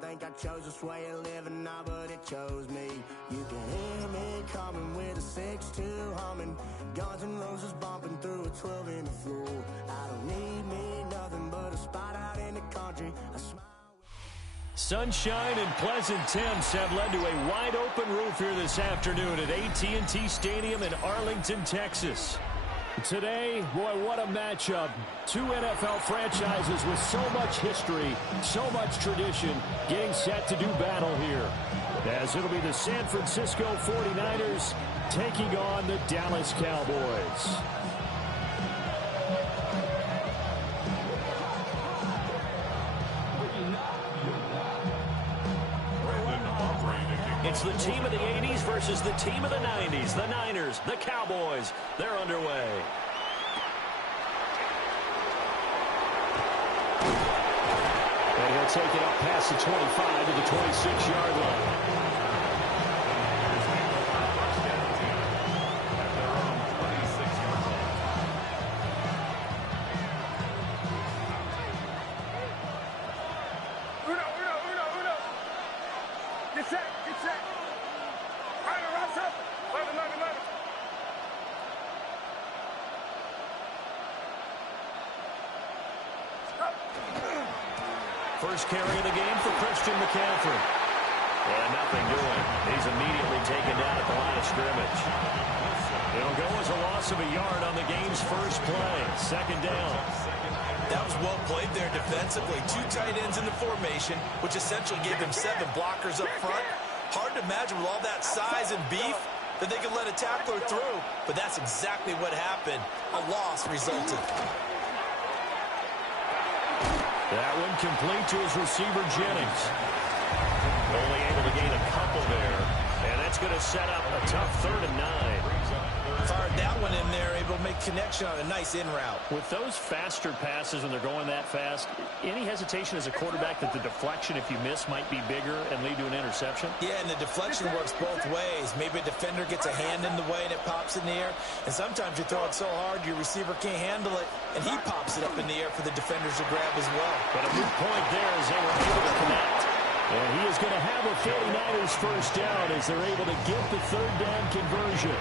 think I chose this way of living now, but it chose me. You can hear me coming with a 6-2 humming, Guns N' Roses bumping through a 12 in the floor. I don't need me nothing but a spot out in the country. I smile. Sunshine and pleasant temps have led to a wide-open roof here this afternoon at AT&T Stadium in Arlington, Texas. Today, boy, what a matchup. Two NFL franchises with so much history, so much tradition, getting set to do battle here. As it'll be the San Francisco 49ers taking on the Dallas Cowboys. It's the team of the 80s versus the team of the 90s. The Niners, the Cowboys, they're underway. And he'll take it up past the 25 to the 26-yard line. First carry of the game for Christian McCaffrey. And nothing doing. He's immediately taken down at the line of scrimmage. It'll go as a loss of a yard on the game's first play. Second down. That was well played there defensively. Two tight ends in the formation, which essentially gave them 7 blockers up front. Hard to imagine with all that size and beef that they could let a tackler through. But that's exactly what happened. A loss resulted. That one complete to his receiver, Jennings. Only able to gain a couple there. And that's going to set up a tough 3rd and 9. Fired that one in there, able to make connection on a nice in route. With those faster passes when they're going that fast, any hesitation as a quarterback that the deflection, if you miss, might be bigger and lead to an interception? Yeah, and the deflection works both ways. Maybe a defender gets a hand in the way and it pops in the air. And sometimes you throw it so hard your receiver can't handle it, and he pops it up in the air for the defenders to grab as well. But a good point there as they were able to connect. And he is going to have a 49ers first down as they're able to get the 3rd down conversion.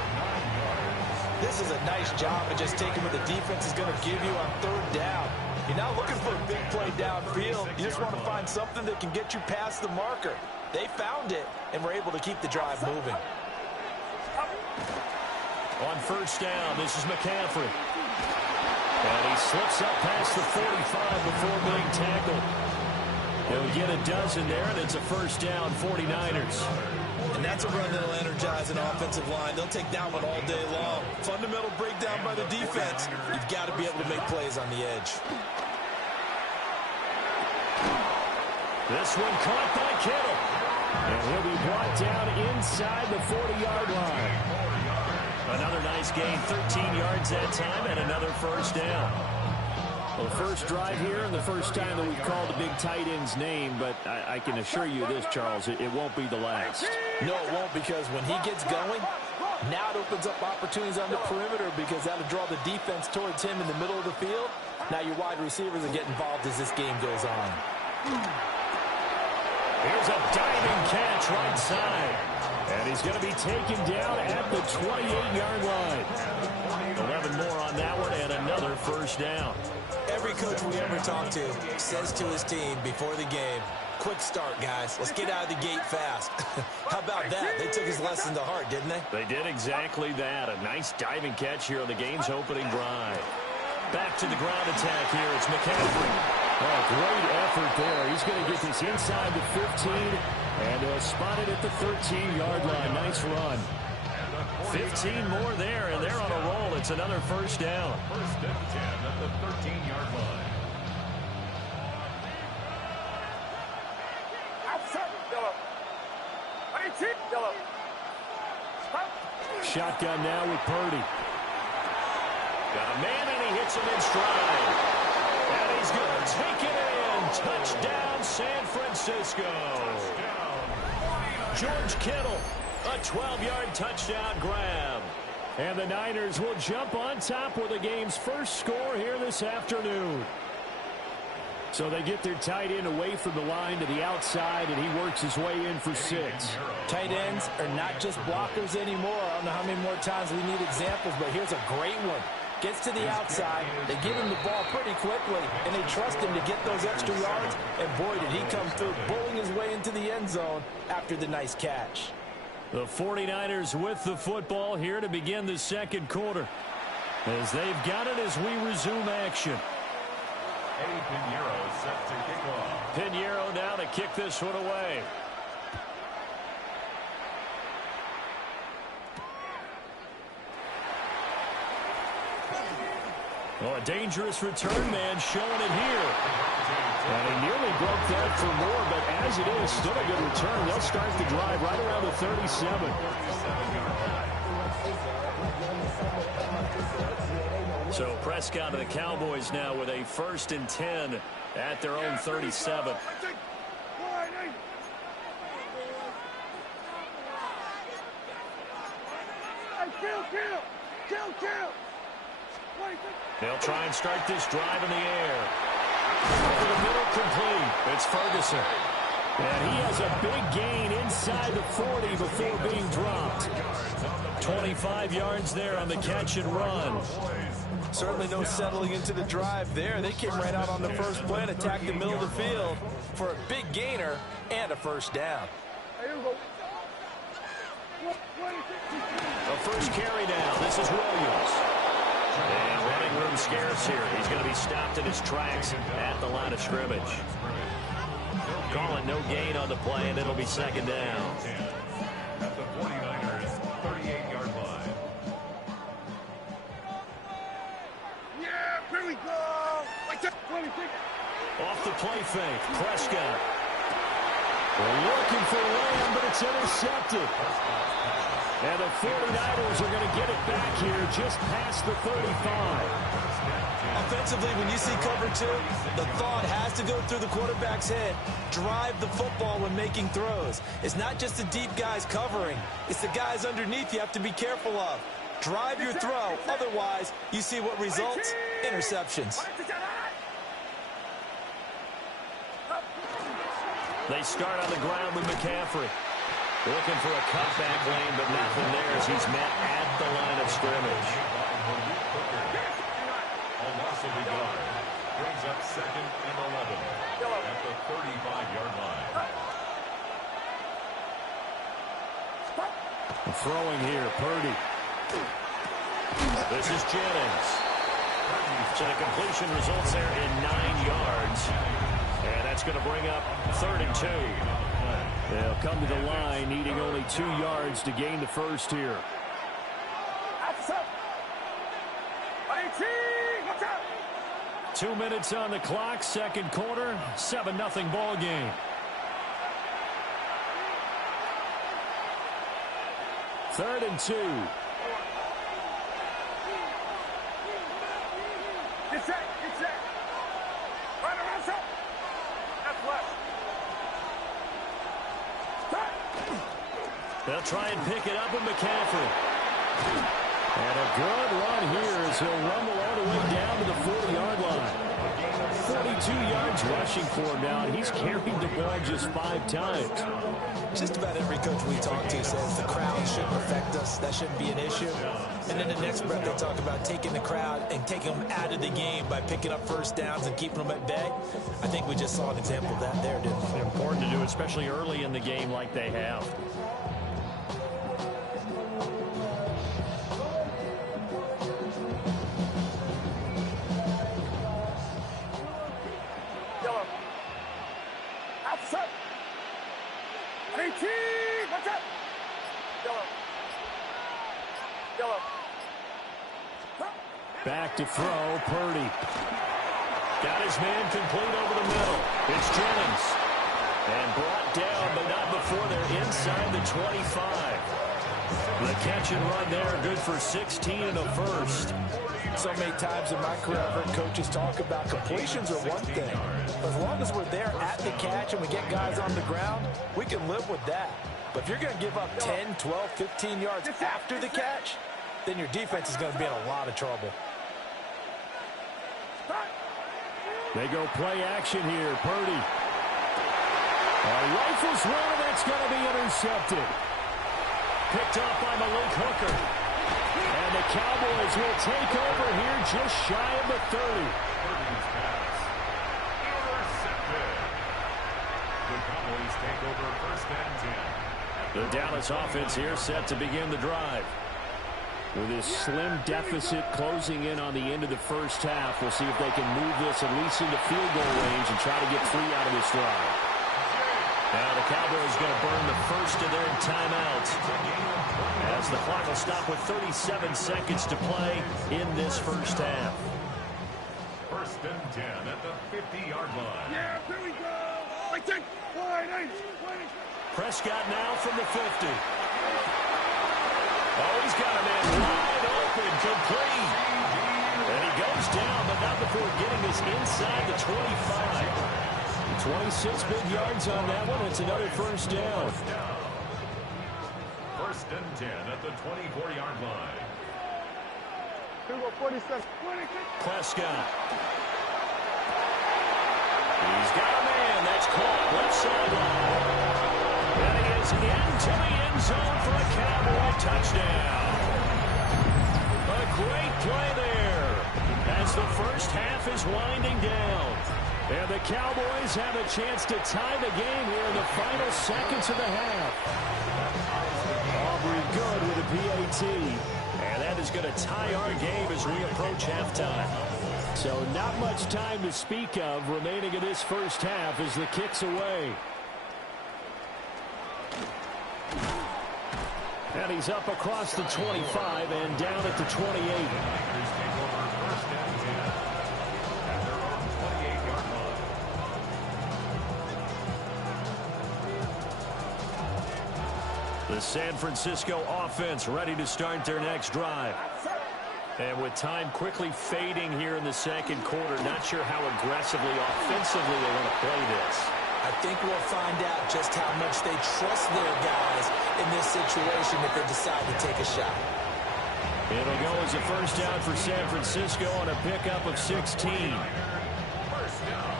This is a nice job of just taking what the defense is going to give you on 3rd down. You're not looking for a big play downfield. You just want to find something that can get you past the marker. They found it and were able to keep the drive moving. On first down, this is McCaffrey. And he slips up past the 45 before being tackled. He'll get a dozen there, and it's a first down, 49ers. And that's a run that'll energize an offensive line. They'll take that one all day long. Fundamental breakdown by the defense. You've got to be able to make plays on the edge. This one caught by Kittle. And he'll be brought down inside the 40-yard line. Another nice gain, 13 yards that time, and another first down. Well, the first drive here and the first time that we've called the big tight end's name, but I can assure you this, Charles, it won't be the last. No, it won't, because when he gets going, now it opens up opportunities on the perimeter because that'll draw the defense towards him in the middle of the field. Now your wide receivers will get involved as this game goes on. Here's a diving catch right side. And he's going to be taken down at the 28-yard line. 11 more on that one and another first down. Every coach we ever talk to says to his team before the game, quick start, guys. Let's get out of the gate fast. How about that? They took his lesson to heart, didn't they? They did exactly that. A nice diving catch here on the game's opening drive. Back to the ground attack here. It's McCaffrey. Oh, great effort there. He's going to get this inside the 15, and he'll spot it at the 13-yard line. Nice run. 15 more there, and they're on a roll. It's another first down. First and 10 at the 13-yard line. Shotgun now with Purdy. Got a man, and he hits him in stride. And he's going to take it in. Touchdown, San Francisco. George Kittle, a 12-yard touchdown grab. And the Niners will jump on top with the game's first score here this afternoon. So they get their tight end away from the line to the outside, and he works his way in for 6. Tight ends are not just blockers anymore. I don't know how many more times we need examples, but here's a great one. Gets to the outside, they give him the ball pretty quickly, and they trust him to get those extra yards, and boy, did he come through, bowling his way into the end zone after the nice catch. The 49ers with the football here to begin the second quarter, as they've got it as we resume action. Pinheiro set to kick off. Pinheiro now to kick this one away. Oh, a dangerous return man showing it here. And he nearly broke that for more, but as it is, still a good return. They'll start the drive right around the 37. So Prescott and the Cowboys now with a 1st and 10 at their own 37. They'll try and start this drive in the air. Over the middle, complete. It's Ferguson. And he has a big gain inside the 40 before being dropped. 25 yards there on the catch and run. Certainly no settling into the drive there. They came right out on the first play and attacked the middle of the field for a big gainer and a first down. A first carry down. This is Williams. And running room scarce here. He's going to be stopped in his tracks at the line of scrimmage. Calling no gain on the play, and it'll be second down. At the 49ers 38-yard line. Yeah, here we go. Off the play fake, Prescott. They're looking for Lamb, but it's intercepted. And the 49ers are going to get it back here just past the 35. Offensively, when you see cover 2, the thought has to go through the quarterback's head. Drive the football when making throws. It's not just the deep guys covering. It's the guys underneath you have to be careful of. Drive your throw. Otherwise, you see what results? Interceptions. They start on the ground with McCaffrey. Looking for a cutback lane, but nothing there as he's met at the line of scrimmage. Brings up 2nd and 11 at the 35-yard line. Throwing here, Purdy. This is Jennings. So the completion results there in 9 yards. And that's going to bring up 3rd and 2. They'll come to the line needing only 2 yards to gain the first here. 2 minutes on the clock, second quarter, 7-0 ball game. Third and 2. Get set. Right around top. That's left. They'll try and pick it up with McCaffrey. And a good run here as he'll rumble all the way down to the 40-yard line. 42 yards rushing for him now, and he's carried the ball just 5 times. Just about every coach we talk to says the crowd shouldn't affect us. That shouldn't be an issue. And then the next breath they talk about taking the crowd and taking them out of the game by picking up first downs and keeping them at bay. I think we just saw an example of that there, didn't we? Important to do, especially early in the game like they have. Back to throw, Purdy. Got his man complete over the middle. It's Jennings. And brought down, but not before they're inside the 25. The catch and run there, good for 16 and a first. So many times in my career, I've heard coaches talk about completions are one thing. But as long as we're there at the catch and we get guys on the ground, we can live with that. But if you're going to give up 10, 12, 15 yards after the catch, then your defense is going to be in a lot of trouble. They go play action here. Purdy. Rifles one, and that's going to be intercepted. Picked up by Malik Hooker. And the Cowboys will take over here just shy of the 30. Purdy's pass. Intercepted. The Cowboys take over first and 10. The Dallas offense here set to begin the drive. With this slim deficit closing in on the end of the first half, we'll see if they can move this at least into field goal range and try to get free out of this drive. Now the Cowboys going to burn the first of their timeouts as the clock will stop with 37 seconds to play in this first half. First and 10 at the 50-yard line. Yeah, here we go. Like that. Wide. Prescott now from the 50. Oh, he's got a man wide open, complete. And he goes down, but not before getting us inside the 25. 26 big yards on that one. It's another first down. First and 10 at the 24-yard line. Here we go, 47. Prescott. He's got a man. That's caught left sideline. And he is into the end zone for a Cowboy touchdown. A great play there as the first half is winding down. And the Cowboys have a chance to tie the game here in the final seconds of the half. Aubrey good with a PAT. And that is going to tie our game as we approach halftime. So not much time to speak of remaining in this first half as the kick's away. And he's up across the 25 and down at the 28. The San Francisco offense ready to start their next drive. And with time quickly fading here in the second quarter, not sure how aggressively, offensively they want to play this. I think we'll find out just how much they trust their guys in this situation if they decide to take a shot. It'll go as a first down for San Francisco on a pickup of 16. First down.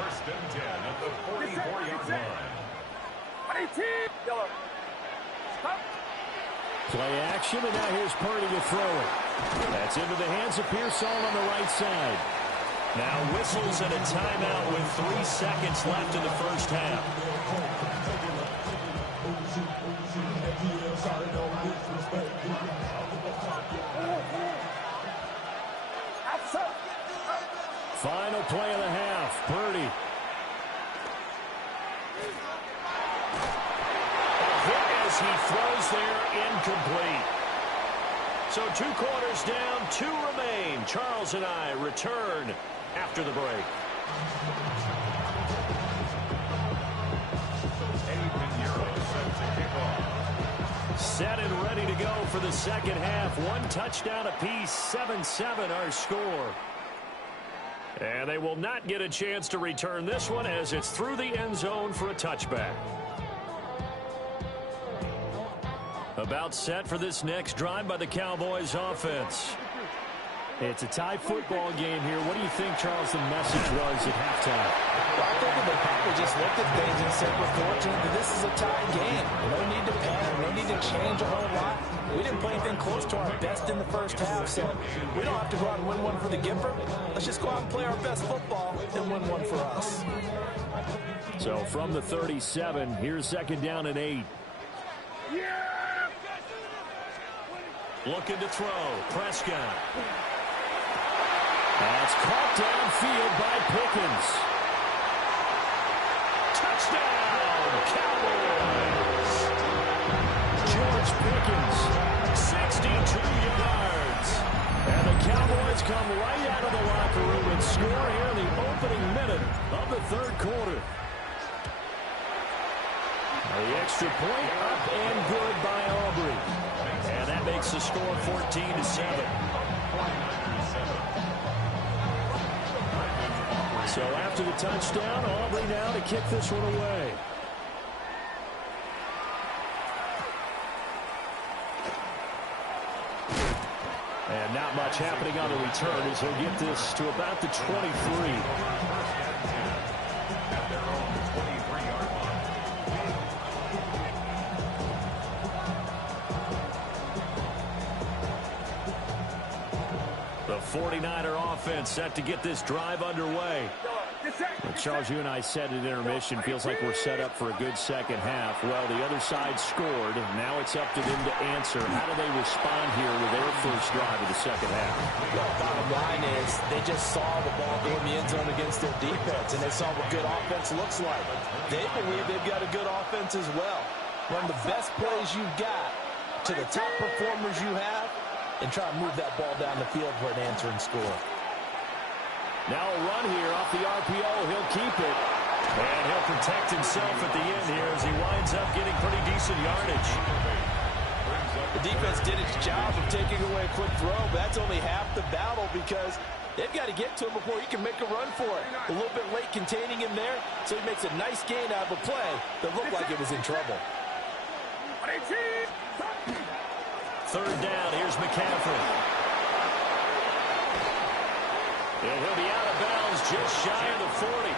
First and 10 at the 44-yard line. 18. Yellow. Stop. Play action, and now here's Purdy to throw it. That's into the hands of Pearsall on the right side. Now whistles and a timeout with 3 seconds left in the first half. Final play of the half. Purdy. He throws there, incomplete. So 2 quarters down, 2 remain. Charles and I return after the break. Set and ready to go for the second half. 1 touchdown apiece, 7-7 our score. And they will not get a chance to return this one as it's through the end zone for a touchback. About set for this next drive by the Cowboys offense. It's a tie football game here. What do you think, Charles, the message was at halftime? Well, I think they probably just looked at things and said, we're fortunate that this is a tie game. No need to panic. No need to change a whole lot. We didn't play anything close to our best in the first half, so we don't have to go out and win one for the Gipper. Let's just go out and play our best football and win one for us. So from the 37, here's second down and 8. Yeah! Looking to throw. Prescott. That's caught downfield by Pickens. Touchdown, Cowboys! George Pickens, 62 yards. And the Cowboys come right out of the locker room and score here in the opening minute of the third quarter. The extra point up and good by Aubrey. And that makes the score 14-7. So after the touchdown, Aubrey now to kick this one away. And And not much happening on the return as he'll get this to about the 23. The 49er offense set to get this drive underway. Well, Charles, you and I said at intermission, feels like we're set up for a good second half. Well, the other side scored. Now it's up to them to answer. How do they respond here with their first drive of the second half? Well, bottom line is they just saw the ball go in the end zone against their defense, and they saw what good offense looks like. They believe they've got a good offense as well. Run the best plays you've got to the top performers you have, and try to move that ball down the field for an answering score. Now a run here off the RPO. He'll keep it. And he'll protect himself at the end here as he winds up getting pretty decent yardage. The defense did its job of taking away a quick throw, but that's only half the battle because they've got to get to him before he can make a run for it. A little bit late containing him there, so he makes a nice gain out of a play that looked like it was in trouble. Third down, here's McCaffrey. And he'll be out of bounds just shy of the 40.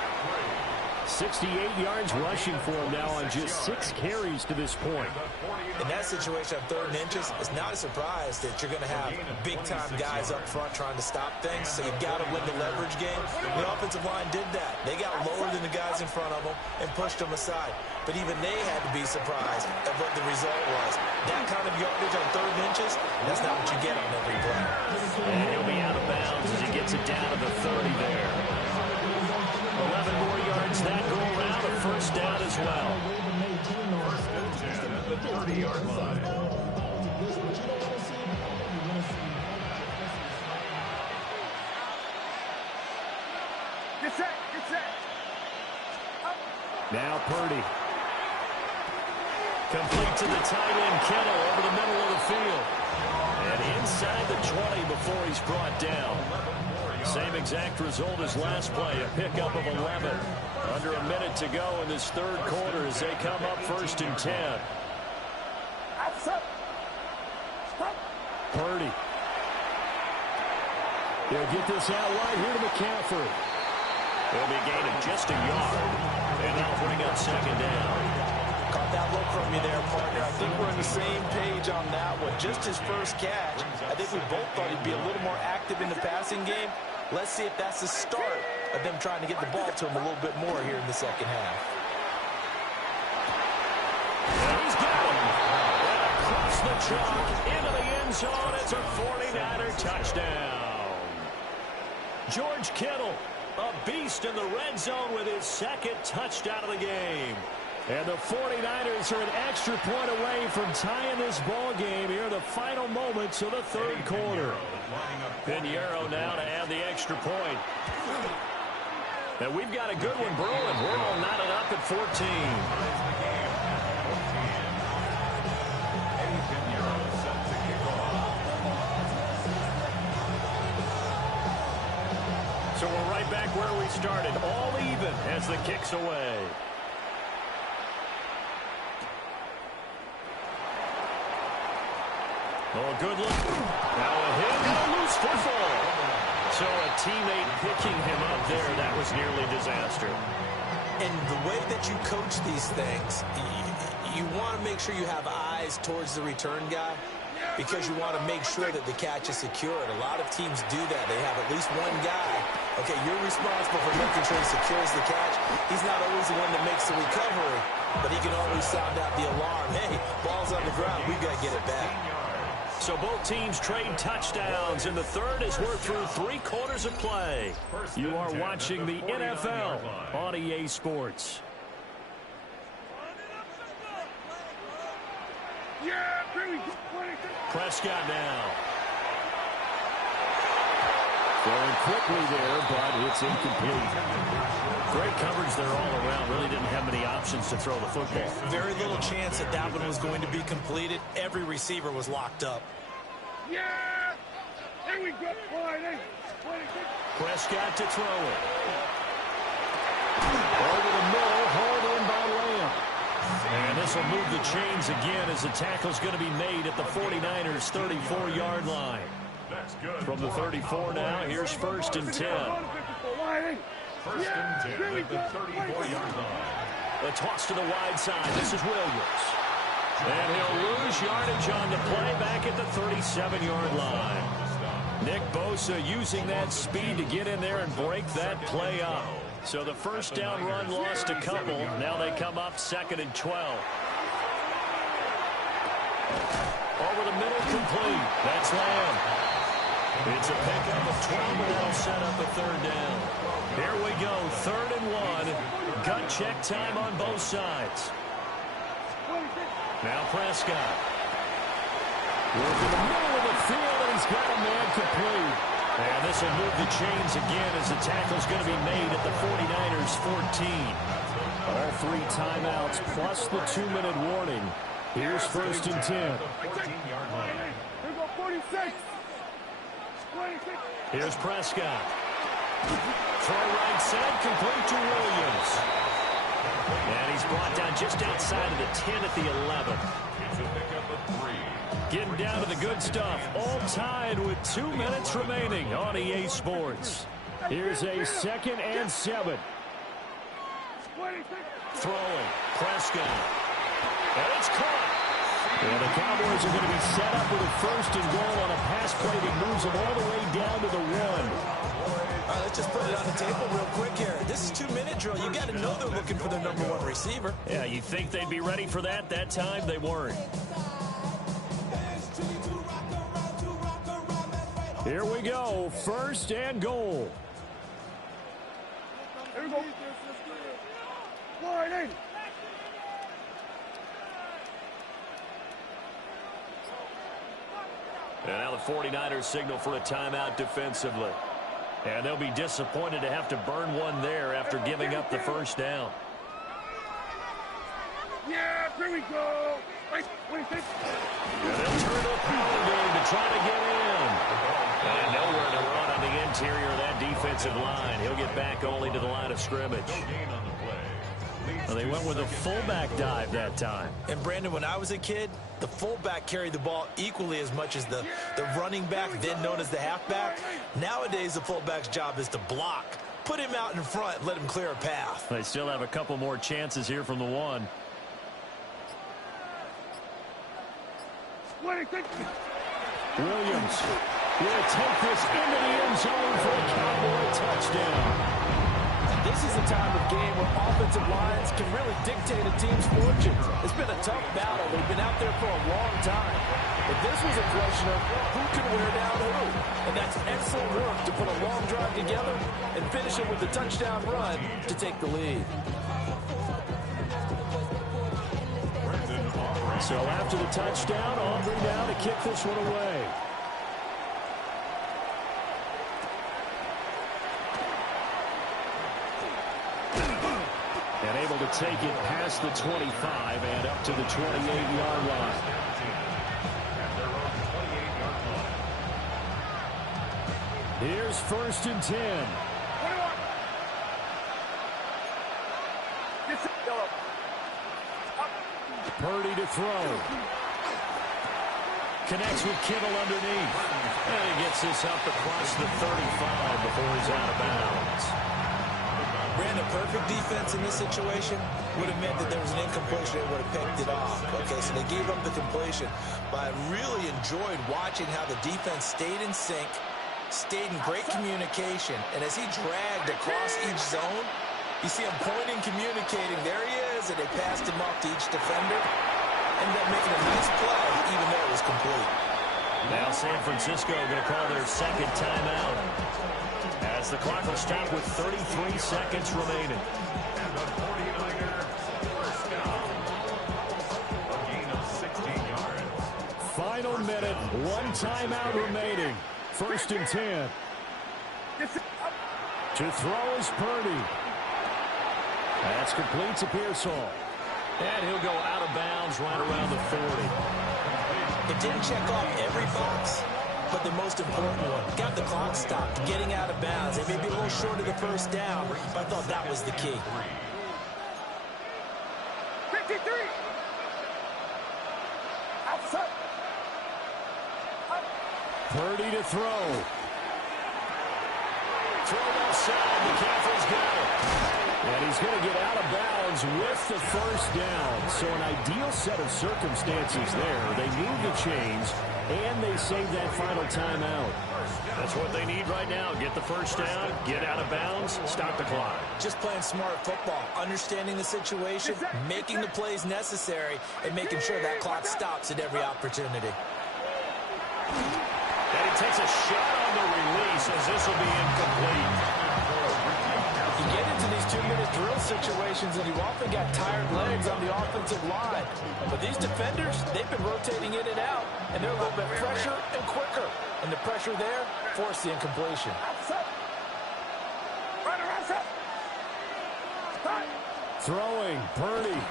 68 yards rushing for him now on just 6 carries to this point. In that situation on 3rd and inches, it's not a surprise that you're going to have big-time guys up front trying to stop things, so you've got to win the leverage game. The offensive line did that. They got lower than the guys in front of them and pushed them aside. But even they had to be surprised at what the result was. That kind of yardage on 3rd and inches, that's not what you get on every play. And he'll be out of bounds as he gets it down to the 30 there. 11 more yards that go around, a first down as well. The 30-yard line. Get set, get set. Now Purdy. Complete to the tight end, Kittle, over the middle of the field. And inside the 20 before he's brought down. Same exact result as last play, a pickup of 11. Under a minute to go in this 3rd quarter as they come up 1st and 10. Purdy. They'll get this out wide here to McCaffrey. It'll be a gain of just a yard. And that'll bring up 2nd down. Caught that look from you there, partner. I think we're on the same page on that one. Just his first catch. I think we both thought he'd be a little more active in the passing game. Let's see if that's the start of them trying to get the ball to him a little bit more here in the second half. And he's got him. And across the chalk into the end zone. It's a 49er touchdown. George Kittle, a beast in the red zone with his 2nd touchdown of the game. And the 49ers are an extra point away from tying this ball game here in the final moments of the 3rd quarter. Pinheiro now to add the extra point. And we've got a good one brewing. We're all knotted up at 14. So we're right back where we started, all even as the kick's away. Oh, good look. Now a hit and a loose football. So a teammate picking him up there, that was nearly disaster. And the way that you coach these things, you want to make sure you have eyes towards the return guy because you want to make sure that the catch is secured. A lot of teams do that. They have at least one guy. Okay, you're responsible for making sure he secures the catch. He's not always the one that makes the recovery, but he can always sound out the alarm. Hey, ball's on the ground. We've got to get it back. So both teams trade touchdowns in the 3rd as we're through 3 quarters of play. You are watching the NFL on EA Sports. Yeah, Billy. Prescott now. Going quickly there, but it's incomplete. Great coverage there all around. Really didn't have many options to throw the football. Very little chance that that one was going to be completed. Every receiver was locked up. Yeah! There we go. Prescott to throw it. Over the middle, hauled in by Lamb. And this will move the chains again as the tackle's going to be made at the 49ers' 34-yard line. From the 34 now, here's 1st and 10. First and 10 at the 34-yard line. A toss to the wide side. This is Williams. And he'll lose yardage on the play back at the 37-yard line. Nick Bosa using that speed to get in there and break that play up. So the first down run lost a couple. Now they come up 2nd and 12. Over the middle, complete. That's Lamb. It's a pickup of 12, and that'll set up a 3rd down. Here we go, 3rd and 1. Gut check time on both sides. Now Prescott. Working the middle of the field, and he's got a man complete. And this will move the chains again as the tackle's going to be made at the 49ers 14. All 3 timeouts plus the 2-minute warning. Here's 1st and 10. Here we go, 46. 26. Here's Prescott. Throw right side, complete to Williams. And he's brought down just outside of the 10 at the 11. It's a pickup of 3. Getting down to the good stuff. All tied with 2 minutes remaining on EA Sports. Here's a 2nd and 7. Throwing. Prescott. And it's caught. And the Cowboys are going to be set up with a 1st and goal on a pass play that moves them all the way down to the 1. All right, let's just put it on the table real quick here. This is 2-minute drill. You got to know they're looking for their #1 receiver. Yeah, you think they'd be ready for that? That time they weren't. Here we go, 1st and goal. Here we go. 180. And now the 49ers signal for a timeout defensively. And they'll be disappointed to have to burn one there after giving up the 1st down. Yeah, here we go. Wait, what do you think? And they'll turn the power game to try to get in. And nowhere to run on the interior of that defensive line. He'll get back only to the line of scrimmage. Well, they went with a fullback dive that time. And, Brandon, when I was a kid, the fullback carried the ball equally as much as the running back, then known as the halfback. Nowadays, the fullback's job is to block. Put him out in front, let him clear a path. They still have a couple more chances here from the 1. What do you think? Williams will take this into the end zone for a Cowboy touchdown. This is a time of game where offensive lines can really dictate a team's fortunes. It's been a tough battle. They've been out there for a long time. But this was a question of who can wear down who. And that's excellent work to put a long drive together and finish it with a touchdown run to take the lead. So after the touchdown, Aubrey now to kick this one away. And able to take it past the 25 and up to the 28-yard line. Here's 1st and 10. Purdy to throw. Connects with Kittle underneath. And he gets this up across the 35 before he's out of bounds. Brandon, perfect defense in this situation would have meant that there was an incompletion. They would have picked it off. Okay, so they gave up the completion. But I really enjoyed watching how the defense stayed in sync, stayed in great communication. And as he dragged across each zone, you see him pointing, communicating. There he is, and they passed him off to each defender. Ended up making a nice play, even though it was complete. Now San Francisco going to call their 2nd timeout, as the clock will stop with 33 seconds remaining. And the 49er first down. A gain of 16 yards. Final minute, 1 timeout remaining. 1st and 10. To throw is Purdy. That's complete to Pearsall. And he'll go out of bounds right around the 40. It didn't check off every box, but the most important one. Got the clock stopped, getting out of bounds. They may be a little short of the 1st down, but I thought that was the key. 53. Outside. Purdy to throw. Throw left side. McCaffrey's got it. And he's going to get out of bounds with the first down. So an ideal set of circumstances there. They move the chains, and they save that final timeout. That's what they need right now. Get the first down, get out of bounds, stop the clock. Just playing smart football, understanding the situation, making the plays necessary, and making sure that clock stops at every opportunity. And he takes a shot on the release as this will be incomplete. You get into these 2-minute drill situations, and you often got tired legs on the offensive line. But these defenders, they've been rotating in and out, and they're a little bit fresher and quicker. And the pressure there forced the incompletion. Throwing, Purdy.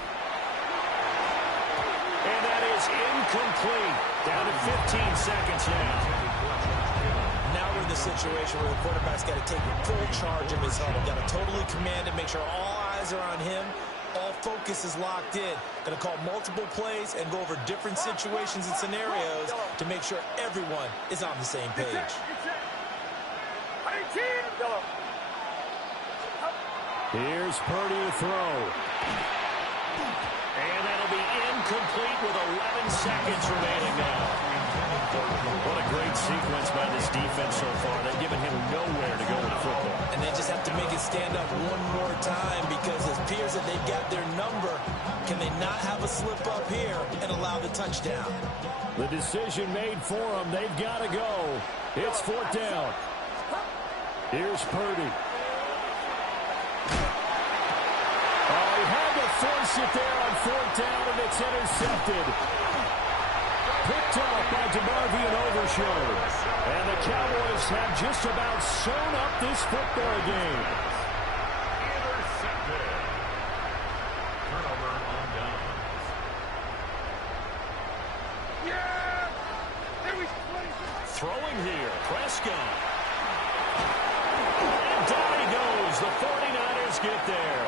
And that is incomplete. Down to 15 seconds now. Now we're in the situation where the quarterback's got to take full charge of his huddle. Got to totally command it, make sure all eyes are on him. All focus is locked in. Going to call multiple plays and go over different situations and scenarios to make sure everyone is on the same page. Here's Purdy to throw. And that'll be incomplete with 11 seconds remaining now. What a great sequence by this defense so far. They've given him nowhere to go with the football. And they just have to make it stand up one more time because it appears that they've got their number. Can they not have a slip up here and allow the touchdown? The decision made for them. They've got to go. It's fourth down. Here's Purdy. Oh, he had to force it there on fourth down, and it's intercepted. Picked up by DeMarvion Overshown. And the Cowboys have just about sewn up this football game. Intercepted. Turnover on downs. Throwing here, Prescott. And down he goes. The 49ers get there.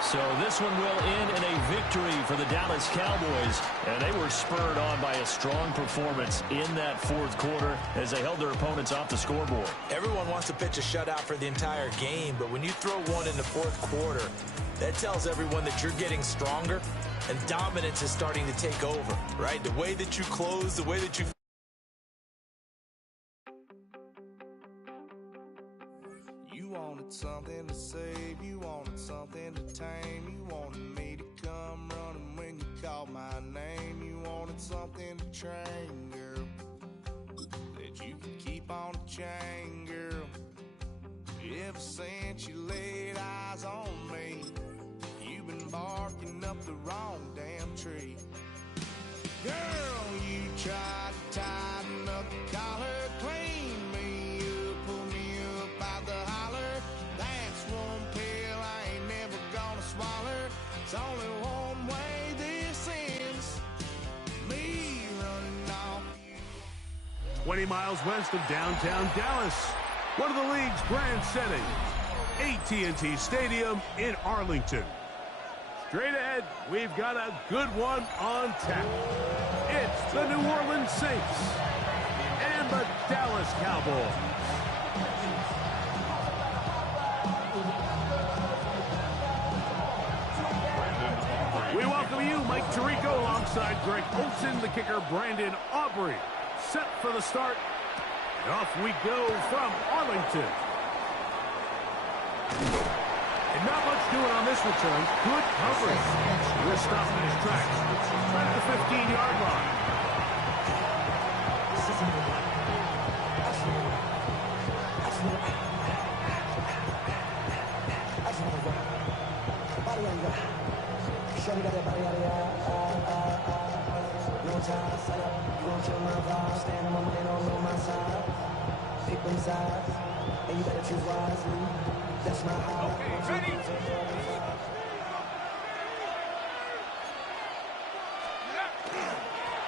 So this one will end in a victory for the Dallas Cowboys. And they were spurred on by a strong performance in that fourth quarter as they held their opponents off the scoreboard. Everyone wants to pitch a shutout for the entire game, but when you throw one in the fourth quarter, that tells everyone that you're getting stronger and dominance is starting to take over, right? The way that you close, the way that you... You wanted something to save, you wanted something to tame, you wanted me to come running when you called my name, you wanted something to train, girl, that you could keep on the chain, girl. Ever since you laid eyes on me, you've been barking up the wrong damn tree. Girl, you tried to tighten up the collar, clean me up, pull me up out the holler. That's one pill I ain't never gonna swallow. It's only one way this ends, me running off. 20 miles west of downtown Dallas, one of the league's grand settings, AT&T Stadium in Arlington. Straight ahead, we've got a good one on tap. It's the New Orleans Saints and the Dallas Cowboys. We welcome you, Mike Tirico, alongside Greg Olson, the kicker, Brandon Aubrey. Set for the start. And off we go from Arlington. And not much doing on this return. Good coverage. We're stopping his tracks. Right at the 15-yard line.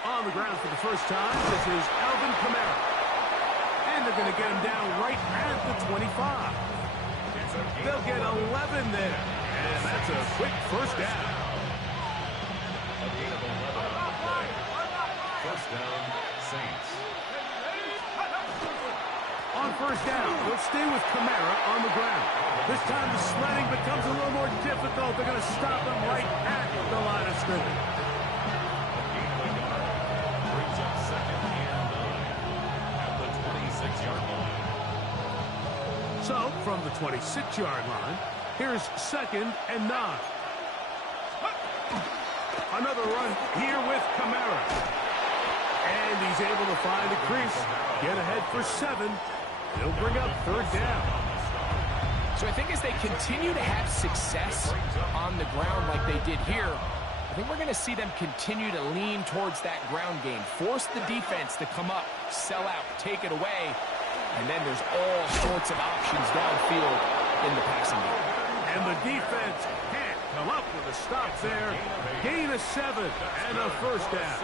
On the ground for the first time, this is Alvin Kamara. And they're going to get him down right at the 25. They'll get 11 there. And that's a quick first down. A gain of 11 on the play. First down, Saints. On first down, they'll stay with Kamara on the ground. This time the sledding becomes a little more difficult. They're going to stop him right at the line of scrimmage. Brings up 2nd and 9 at the 26-yard line. So, from the 26-yard line, here's 2nd and 9. Another run here with Kamara. And he's able to find a crease. Get ahead for 7. It'll bring up 3rd down. So I think as they continue to have success on the ground like they did here, I think we're going to see them continue to lean towards that ground game. Force the defense to come up, sell out, take it away. And then there's all sorts of options downfield in the passing game. And the defense can't come up with a stop there. Gain of 7 and a 1st down.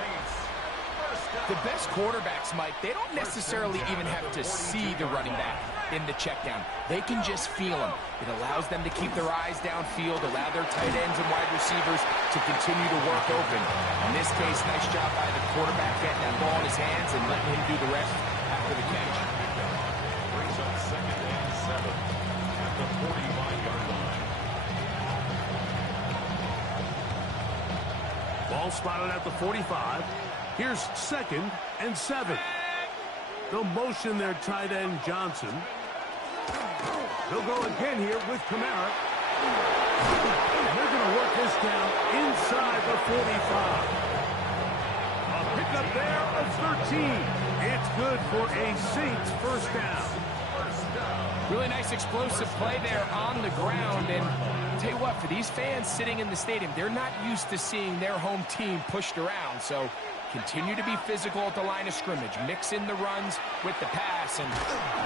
The best quarterbacks, Mike, they don't necessarily even have to see the running back in the check down. They can just feel him. It allows them to keep their eyes downfield, allow their tight ends and wide receivers to continue to work open. In this case, nice job by the quarterback getting that ball in his hands and letting him do the rest after the catch. Brings up 2nd and 7 at the 45-yard line. Ball spotted at the 45. Here's 2nd and 7. They'll motion their tight end Johnson. They'll go again here with Kamara. And they're going to work this down inside the 45. A pickup there of 13. It's good for a Saints 1st down. Really nice explosive play there on the ground. And I'll tell you what, for these fans sitting in the stadium, they're not used to seeing their home team pushed around. So continue to be physical at the line of scrimmage. Mix in the runs with the pass. And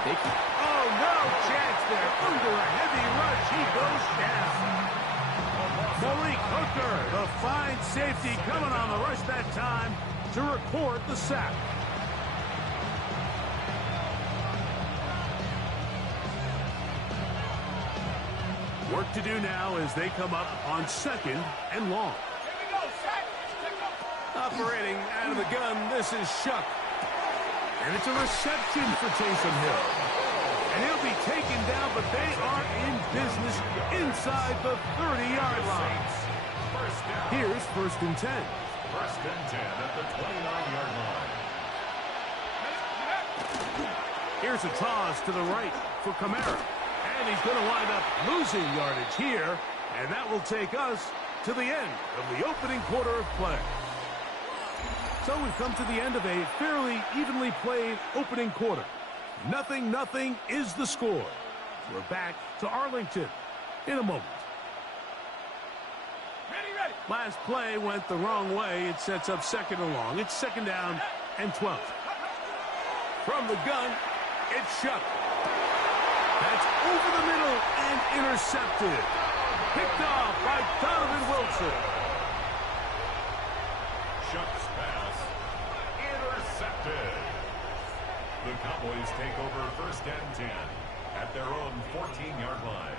they can... Oh, no chance there. Under a heavy rush, he goes down. Malik Hooker, the fine safety, coming on the rush that time to record the sack. Work to do now as they come up on 2nd and long. Operating out of the gun, this is Shuck. And it's a reception for Taysom Hill. And he'll be taken down, but they are in business inside the 30-yard line. Here's 1st and 10. 1st and 10 at the 29-yard line. Here's a toss to the right for Kamara. And he's going to wind up losing yardage here. And that will take us to the end of the opening quarter of play. So we've come to the end of a fairly evenly played opening quarter. 0-0 is the score. We're back to Arlington in a moment. Ready. Last play went the wrong way. It sets up 2nd and long. It's 2nd down and 12. From the gun, it's Shuck. That's over the middle and intercepted. Picked off by Donovan Wilson. Shuck's pass intercepted. The Cowboys take over 1st and 10 at their own 14-yard line.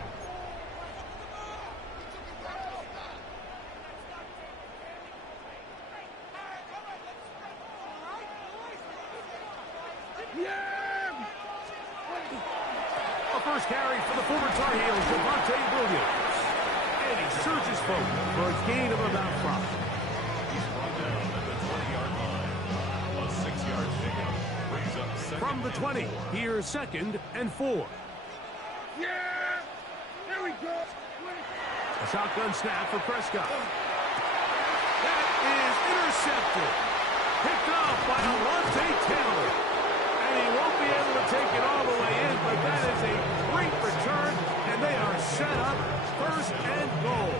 A first carry for the former Tar Heels, Javonte Williams. And he surges forward for a gain of about 5. He's brought down at the 20-yard line. A 6-yard pickup brings up 2nd From the 20, here's 2nd and 4. Yeah! There we go! A shotgun snap for Prescott. That is intercepted. Picked off by Alontae Taylor. And he won't be able to take it all the way in, but that is a great return, and they are set up 1st and goal.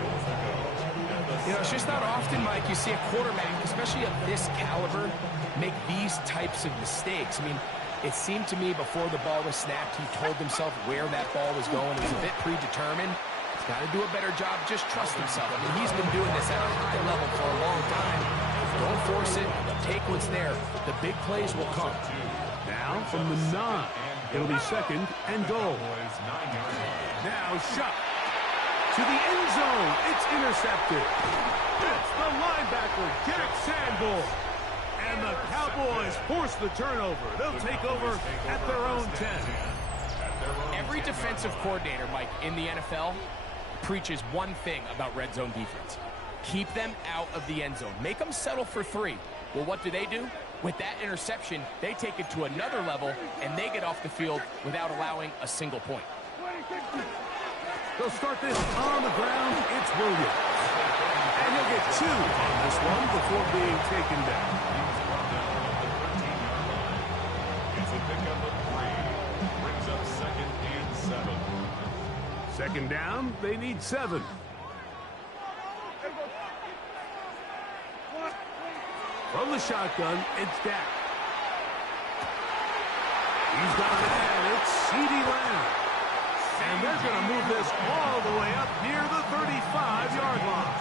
You know, it's just not often, Mike, you see a quarterback, especially of this caliber, make these types of mistakes. I mean, it seemed to me before the ball was snapped, he told himself where that ball was going. He was a bit predetermined. He's got to do a better job. Just trust himself. I mean, he's been doing this at a high level for a long time. Don't force it. Take what's there. The big plays will come. Now from the 9, it'll be 2nd and goal. Now Shuck to the end zone. It's intercepted. That's the linebacker, Jack Sanborn. And the Cowboys force the turnover. They'll take over at their own 10. Every defensive coordinator, Mike, in the NFL preaches one thing about red zone defense. Keep them out of the end zone. Make them settle for 3. Well, what do? With that interception, they take it to another level, and they get off the field without allowing a single point. They'll start this on the ground. It's Williams. And he'll get 2 on this one before being taken down. It's a pickup of 3. Brings up 2nd and 7. Second down, they need 7. From the shotgun, it's Dak. He's got it, and it's CeeDee Lamb. And they're going to move this all the way up near the 35-yard line.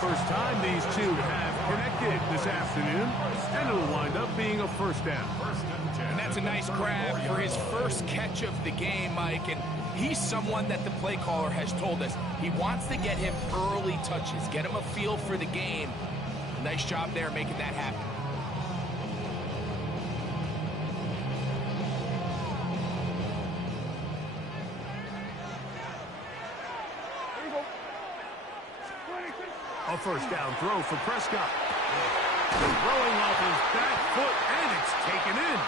First time these two have connected this afternoon, and it'll wind up being a first down. And that's a nice grab for his first catch of the game, Mike. And he's someone that the play caller has told us he wants to get him early touches, get him a feel for the game. Nice job there making that happen. A first down throw for Prescott. Throwing off his back foot, and it's taken in.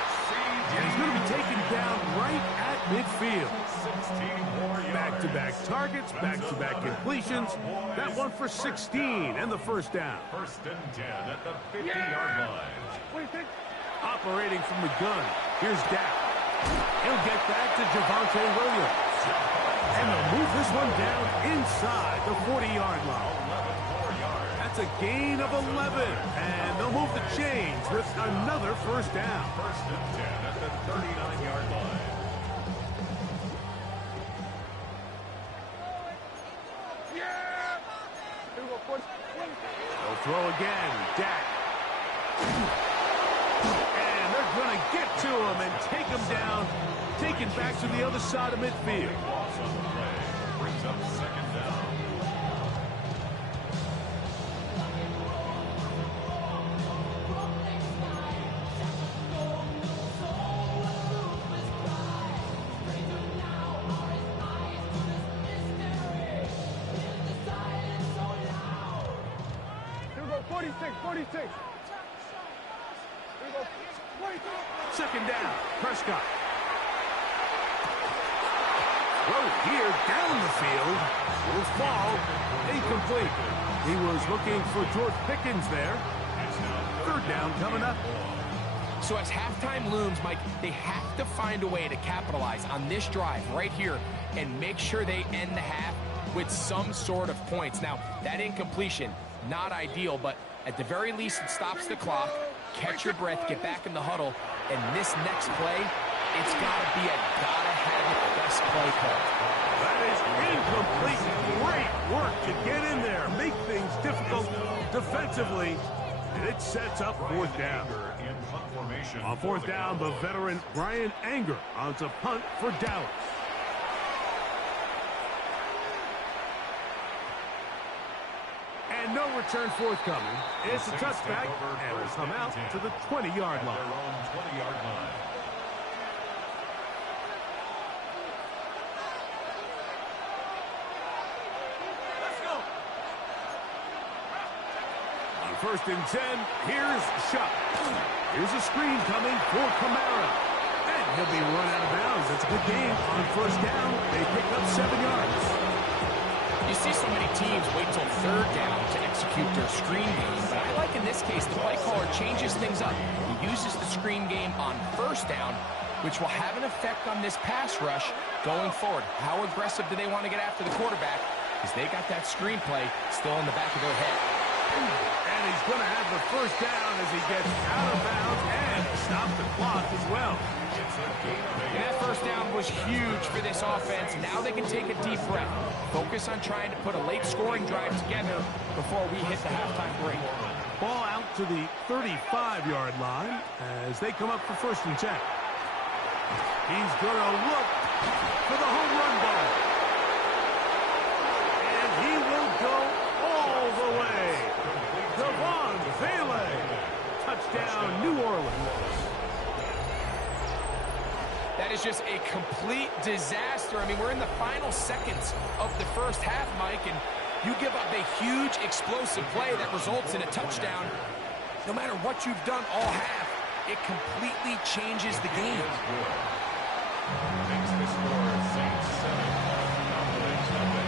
And he's going to be taken down right at midfield. Back-to-back targets, back-to-back completions. That one for 16 and the first down. First and 10 at the 50-yard line. Operating from the gun, here's Dak. He'll get back to Javonte Williams. And they'll move this one down inside the 40-yard line. That's a gain of 11. And they'll move the chains with another first down. First and 10 at the 39-yard line. They'll throw again. Dak. And they're going to get to him and take him down. Taken back to the other side of midfield. Loss on the play. Brings up 2nd down. Second down, Prescott. Throw here down the field. Will fall. Incomplete. He was looking for George Pickens there. Third down coming up. So as halftime looms, Mike, they have to find a way to capitalize on this drive right here and make sure they end the half with some sort of points. Now, that incompletion, not ideal, but at the very least, it stops the clock. Catch your breath, get back in the huddle, and this next play, it's got to be a gotta-have-it best play call. That is incomplete. Great work to get in there, make things difficult defensively, and it sets up fourth down. On fourth down, the veteran Brian Anger on to punt for Dallas. And no return forthcoming. It's a touchback, and will come out to the 20-yard line. On first and 10, here's Shuck. Here's a screen coming for Kamara. And he'll be run out of bounds. That's a good game. On first down, they pick up 7 yards. You see so many teams wait till third down to execute their screen game, but I like in this case the play caller changes things up. He uses the screen game on first down, which will have an effect on this pass rush going forward. How aggressive do they want to get after the quarterback? Because they got that screen play still in the back of their head. And he's going to have the first down as he gets out of bounds and stop the clock as well. And that first down was huge for this offense. Now they can take a deep breath. Focus on trying to put a late scoring drive together before we hit the halftime break. Ball out to the 35-yard line as they come up for first and 10. He's going to look for the home run ball. And he will go all the way. Devon Vele That is just a complete disaster. I mean, we're in the final seconds of the first half, Mike, and you give up a huge explosive play that results in a touchdown. No matter what you've done all half, it completely changes the game. Makes the score Saints 7, Cowboys nothing.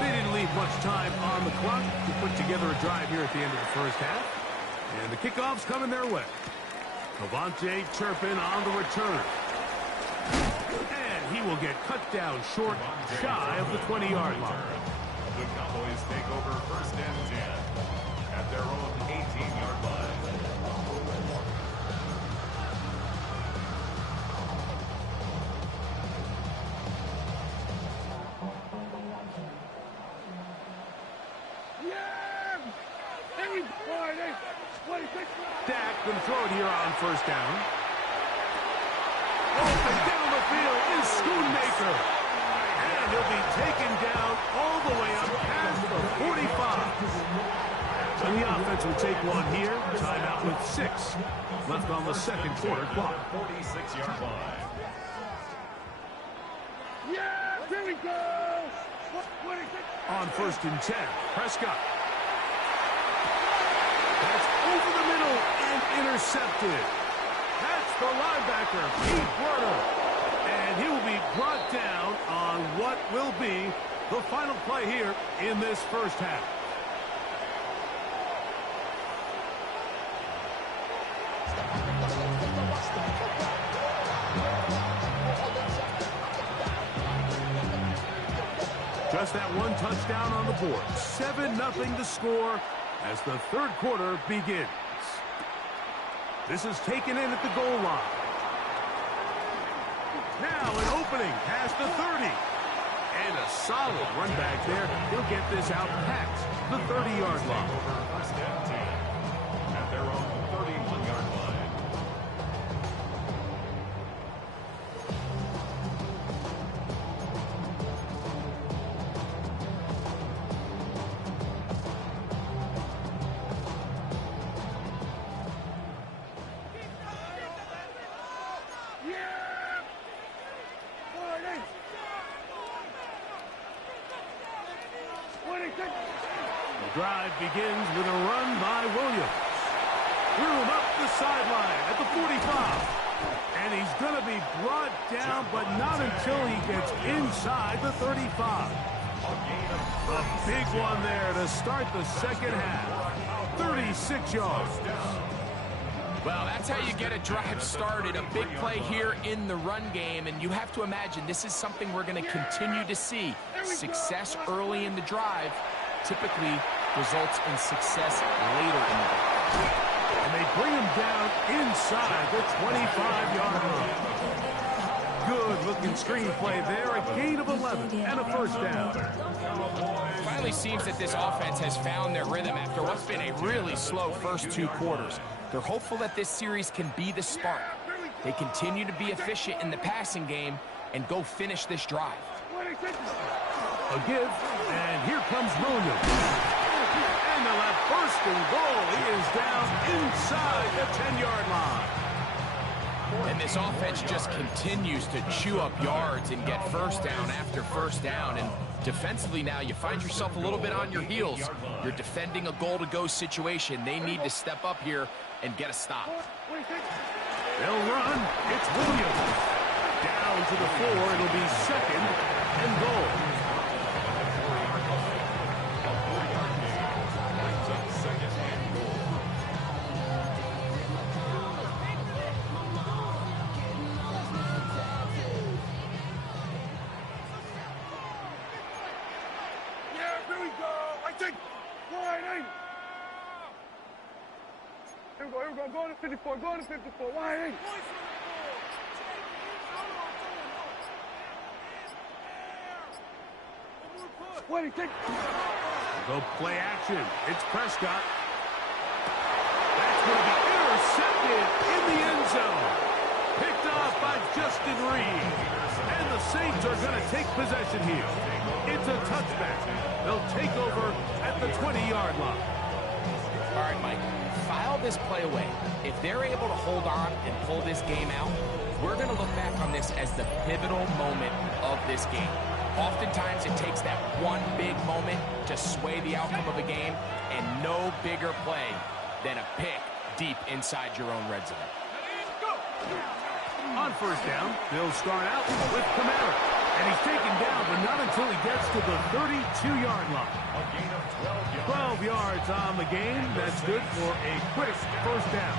They didn't leave much time on the clock to put together a drive here at the end of the first half. And the kickoff's coming their way. Cavante Turpin on the return. And he will get cut down short, shy of the 20-yard line. The Cowboys take over first and 10 at their own 18-yard line. Dak going to throw it here on first down. Open down the field is Schoonmaker. And he'll be taken down all the way up past the 45. And the offense will take one here. Timeout with 6 left on the second quarter clock. 46-yard line. Yeah, here we go. On first and 10, Prescott. That's over the middle and intercepted. That's the linebacker, Pete Werner. And he will be brought down on what will be the final play here in this first half. Just that one touchdown on the board. 7-0 to score as the third quarter begins. This is taken in at the goal line. Now an opening past the 30. And a solid run back there. He'll get this out past the 30-yard line. First and 10 at their own 31-yard line. The drive begins with a run by Williams. Threw him up the sideline at the 45. And he's going to be brought down, but not until he gets inside the 35. A big one there to start the second half. 36 yards. Well, that's how you get a drive started. A big play here in the run game, and you have to imagine this is something we're going to continue to see. Success early in the drive typically results in success later in the drive. And they bring him down inside the 25-yard line. Good-looking screen play there, a gain of 11 and a first down. It finally seems that this offense has found their rhythm after what's been a really slow first 2 quarters. They're hopeful that this series can be the spark. They continue to be efficient in the passing game and go finish this drive. A give, and here comes Williams. And they'll have first and goal. He is down inside the 10-yard line. And this offense just continues to chew up yards and get first down after first down. And defensively now, you find yourself a little bit on your heels. You're defending a goal-to-go situation. They need to step up here and get a stop. They'll run. It's Williams. Down to the 4. It'll be second and goal. Here we go, go to 54, go to 54, wide eight. What do you think? Go play action. It's Prescott. That's going to be intercepted in the end zone. Picked off by Justin Reed. And the Saints are going to take possession here. It's a touchback. They'll take over at the 20-yard line. All right, Mike, file this play away. If they're able to hold on and pull this game out, we're going to look back on this as the pivotal moment of this game. Oftentimes, it takes that one big moment to sway the outcome of a game, and no bigger play than a pick deep inside your own red zone. On first down, they'll start out with Kamara. And he's taken down, but not until he gets to the 32-yard line. A gain of 12 yards. 12 yards on the game. That's good for a quick first down.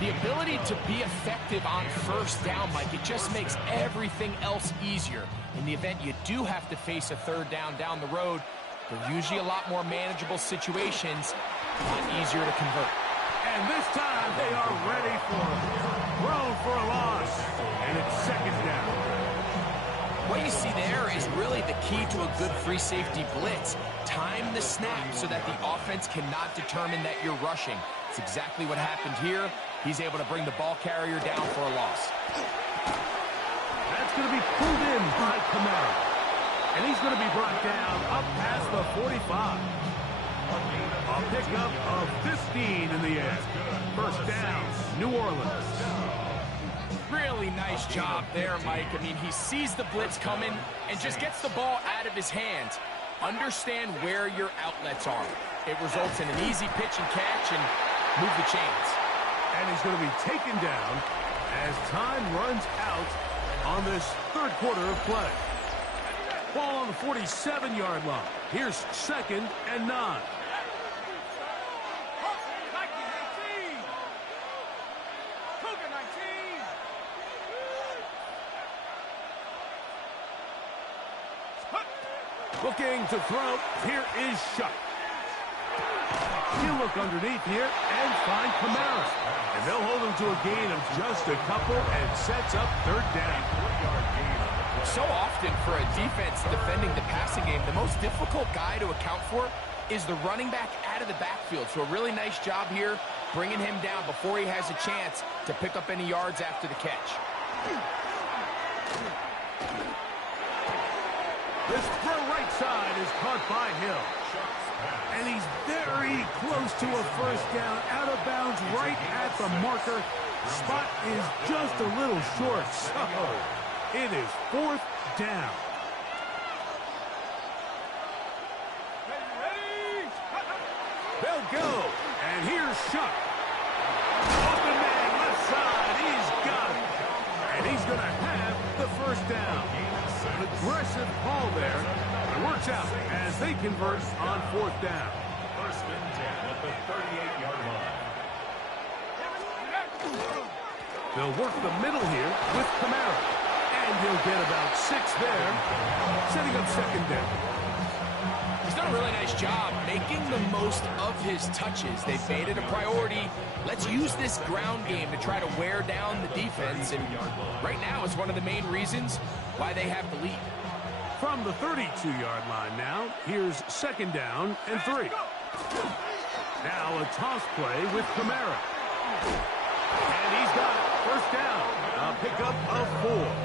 The ability to be effective on first down, Mike, it just makes everything else easier. In the event you do have to face a third down the road, they're usually a lot more manageable situations, a lot easier to convert. And this time they are ready for it. Thrown for a loss. And it's second down. What you see there is really the key to a good free safety blitz. Time the snap so that the offense cannot determine that you're rushing. It's exactly what happened here. He's able to bring the ball carrier down for a loss. That's going to be pulled in by Kamara. And he's going to be brought down up past the 45. A pickup of 15 in the air. First down, New Orleans. Really nice job there, Mike. I mean, he sees the blitz coming and just gets the ball out of his hands. Understand where your outlets are. It results in an easy pitch and catch and move the chains. And he's going to be taken down as time runs out on this third quarter of play. Ball on the 47-yard line. Here's second and 9. Looking to throw. Here is Shuck. He'll look underneath here and find Kamara. And they'll hold him to a gain of just a couple and sets up third down. So often for a defense defending the passing game, the most difficult guy to account for is the running back out of the backfield. So a really nice job here bringing him down before he has a chance to pick up any yards after the catch. This throw right side is caught by Hill. And he's very close to a first down, out of bounds right at the marker. Spot is just a little short, so it is fourth down. They'll go, and here's Shuck. Open man, left side, he's got it. And he's going to have the first down. An aggressive call there. It works out as they convert on fourth down. First and 10 at the 38-yard line. They'll work the middle here with Kamara. And he'll get about 6 there, setting up second down. He's done a really nice job making the most of his touches. They've made it a priority. Let's use this ground game to try to wear down the defense. And right now, it's one of the main reasons why they have the lead. From the 32-yard line now, here's second down and 3. Now a toss play with Kamara. And he's got it. First down. A pickup of 4.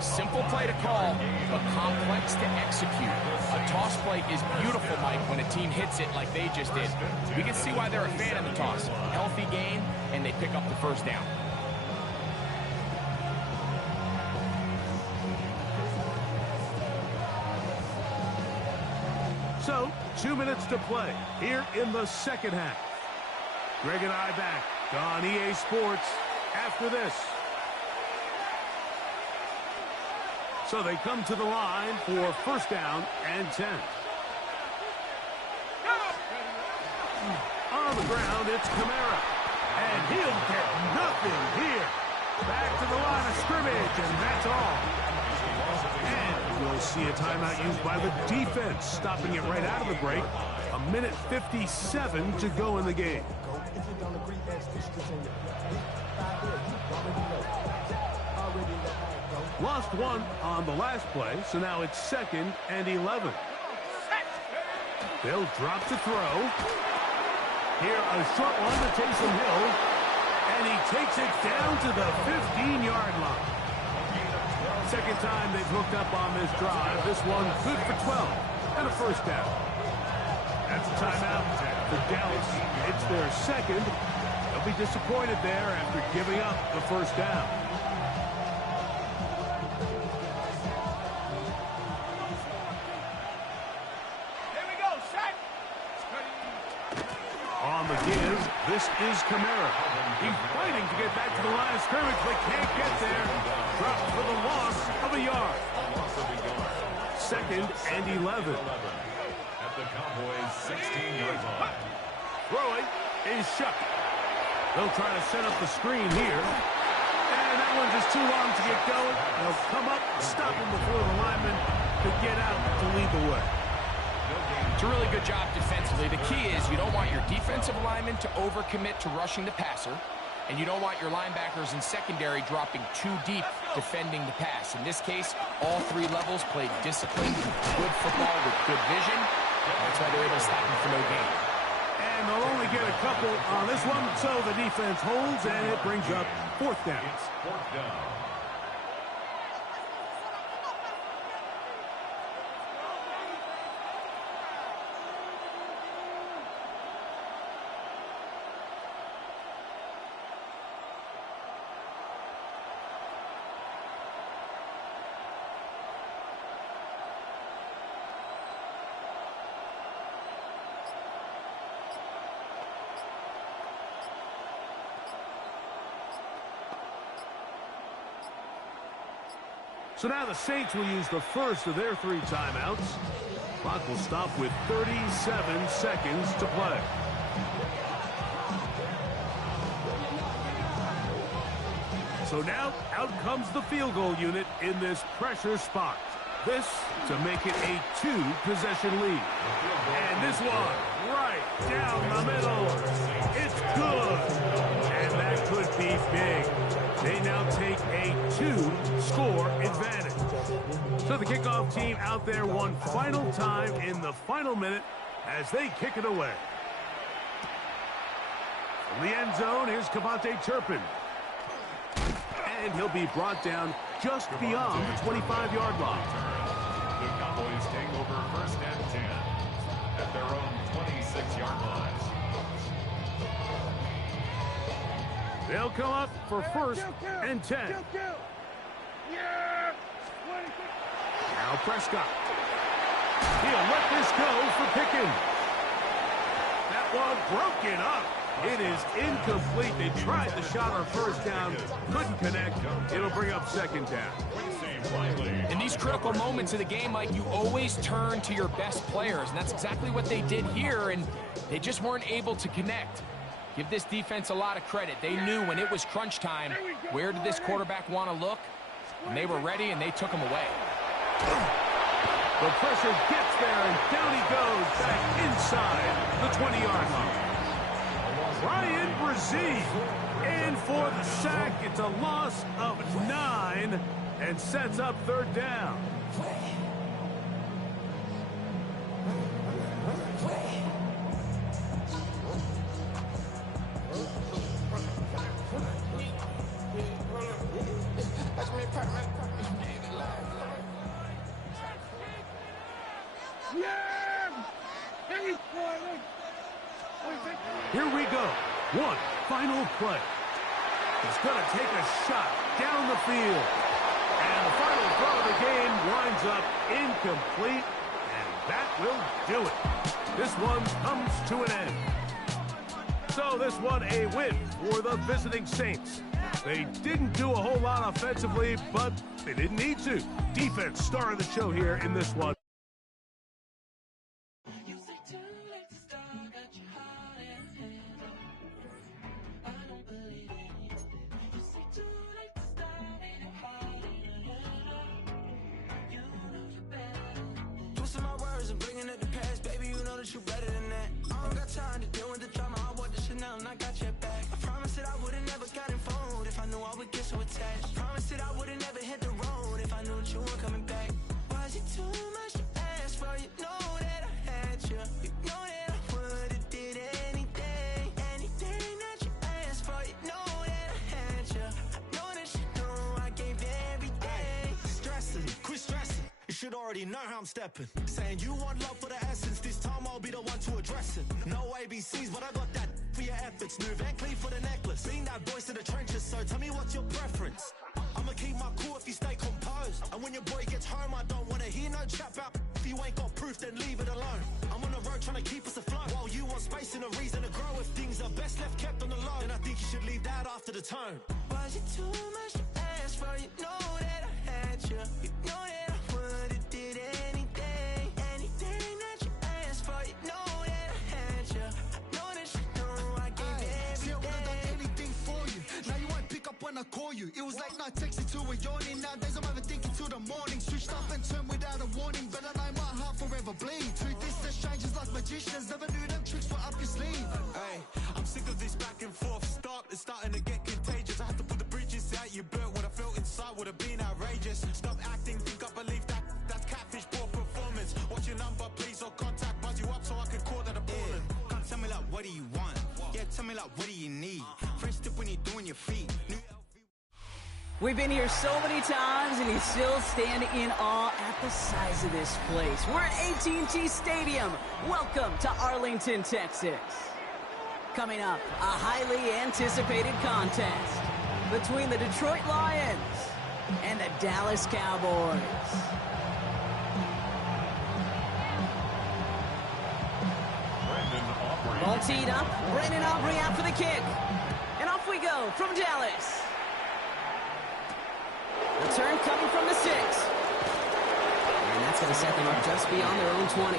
Simple play to call, but complex to execute. A toss play is beautiful, Mike, when a team hits it like they just did. We can see why they're a fan of the toss. Healthy game, and they pick up the first down. So, 2 minutes to play here in the second half. Greg and I back on EA Sports after this. So they come to the line for first down and 10. On the ground, it's Kamara. And he'll get nothing here. Back to the line of scrimmage, and that's all. And we'll see a timeout used by the defense, stopping it right out of the break. 1:57 to go in the game. Lost one on the last play, so now it's second and 11. They'll drop to throw. Here, a short one to Taysom Hill, and he takes it down to the 15-yard line. Second time they've hooked up on this drive. This one good for 12 and a first down. That's a timeout for Dallas. It's their second. They'll be disappointed there after giving up the first down. Here we go, Shaq. On the give, this is Kamara. He's fighting to get back to the line of scrimmage, but can't get there. Dropped for the loss of a yard. Second and 11. At the Cowboys' 16-yard line. Throwing is Shuck. They'll try to set up the screen here. And that one's just too long to get going. They'll come up, stop him before the lineman could get out to lead the way. It's a really good job defensively. The key is you don't want your defensive linemen to overcommit to rushing the passer, and you don't want your linebackers in secondary dropping too deep defending the pass. In this case, all three levels played disciplined, good football with good vision. That's why they're able to stop him for no gain. And they'll only get a couple on this one, so the defense holds, and it brings up fourth down. It's fourth down. So now the Saints will use the first of their 3 timeouts. Clock will stop with 37 seconds to play. So now out comes the field goal unit in this pressure spot. This to make it a 2-possession lead. And this one right down the middle. It's good. And that could be big. They now take a 2-score advantage. So the kickoff team out there one final time in the final minute as they kick it away. From the end zone, here's Cavante Turpin. And he'll be brought down just beyond the 25-yard line. The Cowboys take over first and 10 at their own 26-yard line. They'll come up for first and 10. Yeah. Now Prescott. He'll let this go for Pickens. That one broken up. It is incomplete. They tried the shot on first down. Couldn't connect. It'll bring up second down. In these critical moments of the game, Mike, you always turn to your best players, and that's exactly what they did here, and they just weren't able to connect. Give this defense a lot of credit. They knew when it was crunch time, where did this quarterback want to look? And they were ready, and they took him away. The pressure gets there, and down he goes back inside the 20-yard line. Ryan Brzee in for the sack. It's a loss of 9 and sets up third down. Here we go. One final play. He's going to take a shot down the field. And the final throw of the game winds up incomplete. And that will do it. This one comes to an end. So this one a win for the visiting Saints. They didn't do a whole lot offensively, but they didn't need to. Defense star of the show here in this one. Time to deal with the drama, I want the Chanel and I got your back. I promised that I would've never gotten phone if I knew I would get so attached. I promised that I would've never hit the road if I knew that you weren't coming back. Was it too much to ask for? You know that I had you. You know that I would've did anything that you asked for. You know that I had you. I know that you know I gave everything. Stressing, quit stressing. You should already know how I'm stepping. Saying you want love for the essence, this time I'll be the one to address it. No ABCs, but I got that for your efforts. New Van Cleef for the necklace. Being that voice in the trenches, so tell me what's your preference. I'ma keep my cool if you stay composed. And when your boy gets home, I don't wanna hear no chat about. If you ain't got proof, then leave it alone. I'm on the road trying to keep us afloat. While you want space and a reason to grow. If things are best left kept on the low, then I think you should leave that after the tone. Was it too much to ask for? You know that I had you. You know that I would've did anything. Anything that you asked for. You know that I had you. I know that you know I gave everything. See, I would've done anything for you. Now you won't pick up when I call you. It was late night texting to a yawning. Nowadays I'm overthinking till the morning. Switched up and turned without a warning. But I know my heart forever bleed. Truth is that strangers like magicians. Never knew them tricks were up your sleeve. Hey, I'm sick of this back and forth. Stop, it's starting to get contagious. I have to put the bridges out you built. What I felt inside would have been outrageous. Stop acting, think I believe that. That's catfish, poor performance. What's your number, please, or contact. Buzz you up so I can call that appalling. Come tell me like, what do you want? Yeah, tell me like, what do you need? Fresh tip when you're doing your feet. We've been here so many times, and you still stand in awe at the size of this place. We're at AT&T Stadium. Welcome to Arlington, Texas. Coming up, a highly anticipated contest between the Detroit Lions and the Dallas Cowboys. Ball teed up. Brandon Aubrey out for the kick. And off we go from Dallas. Return coming from the 6. And that's going to set them up just beyond their own 20.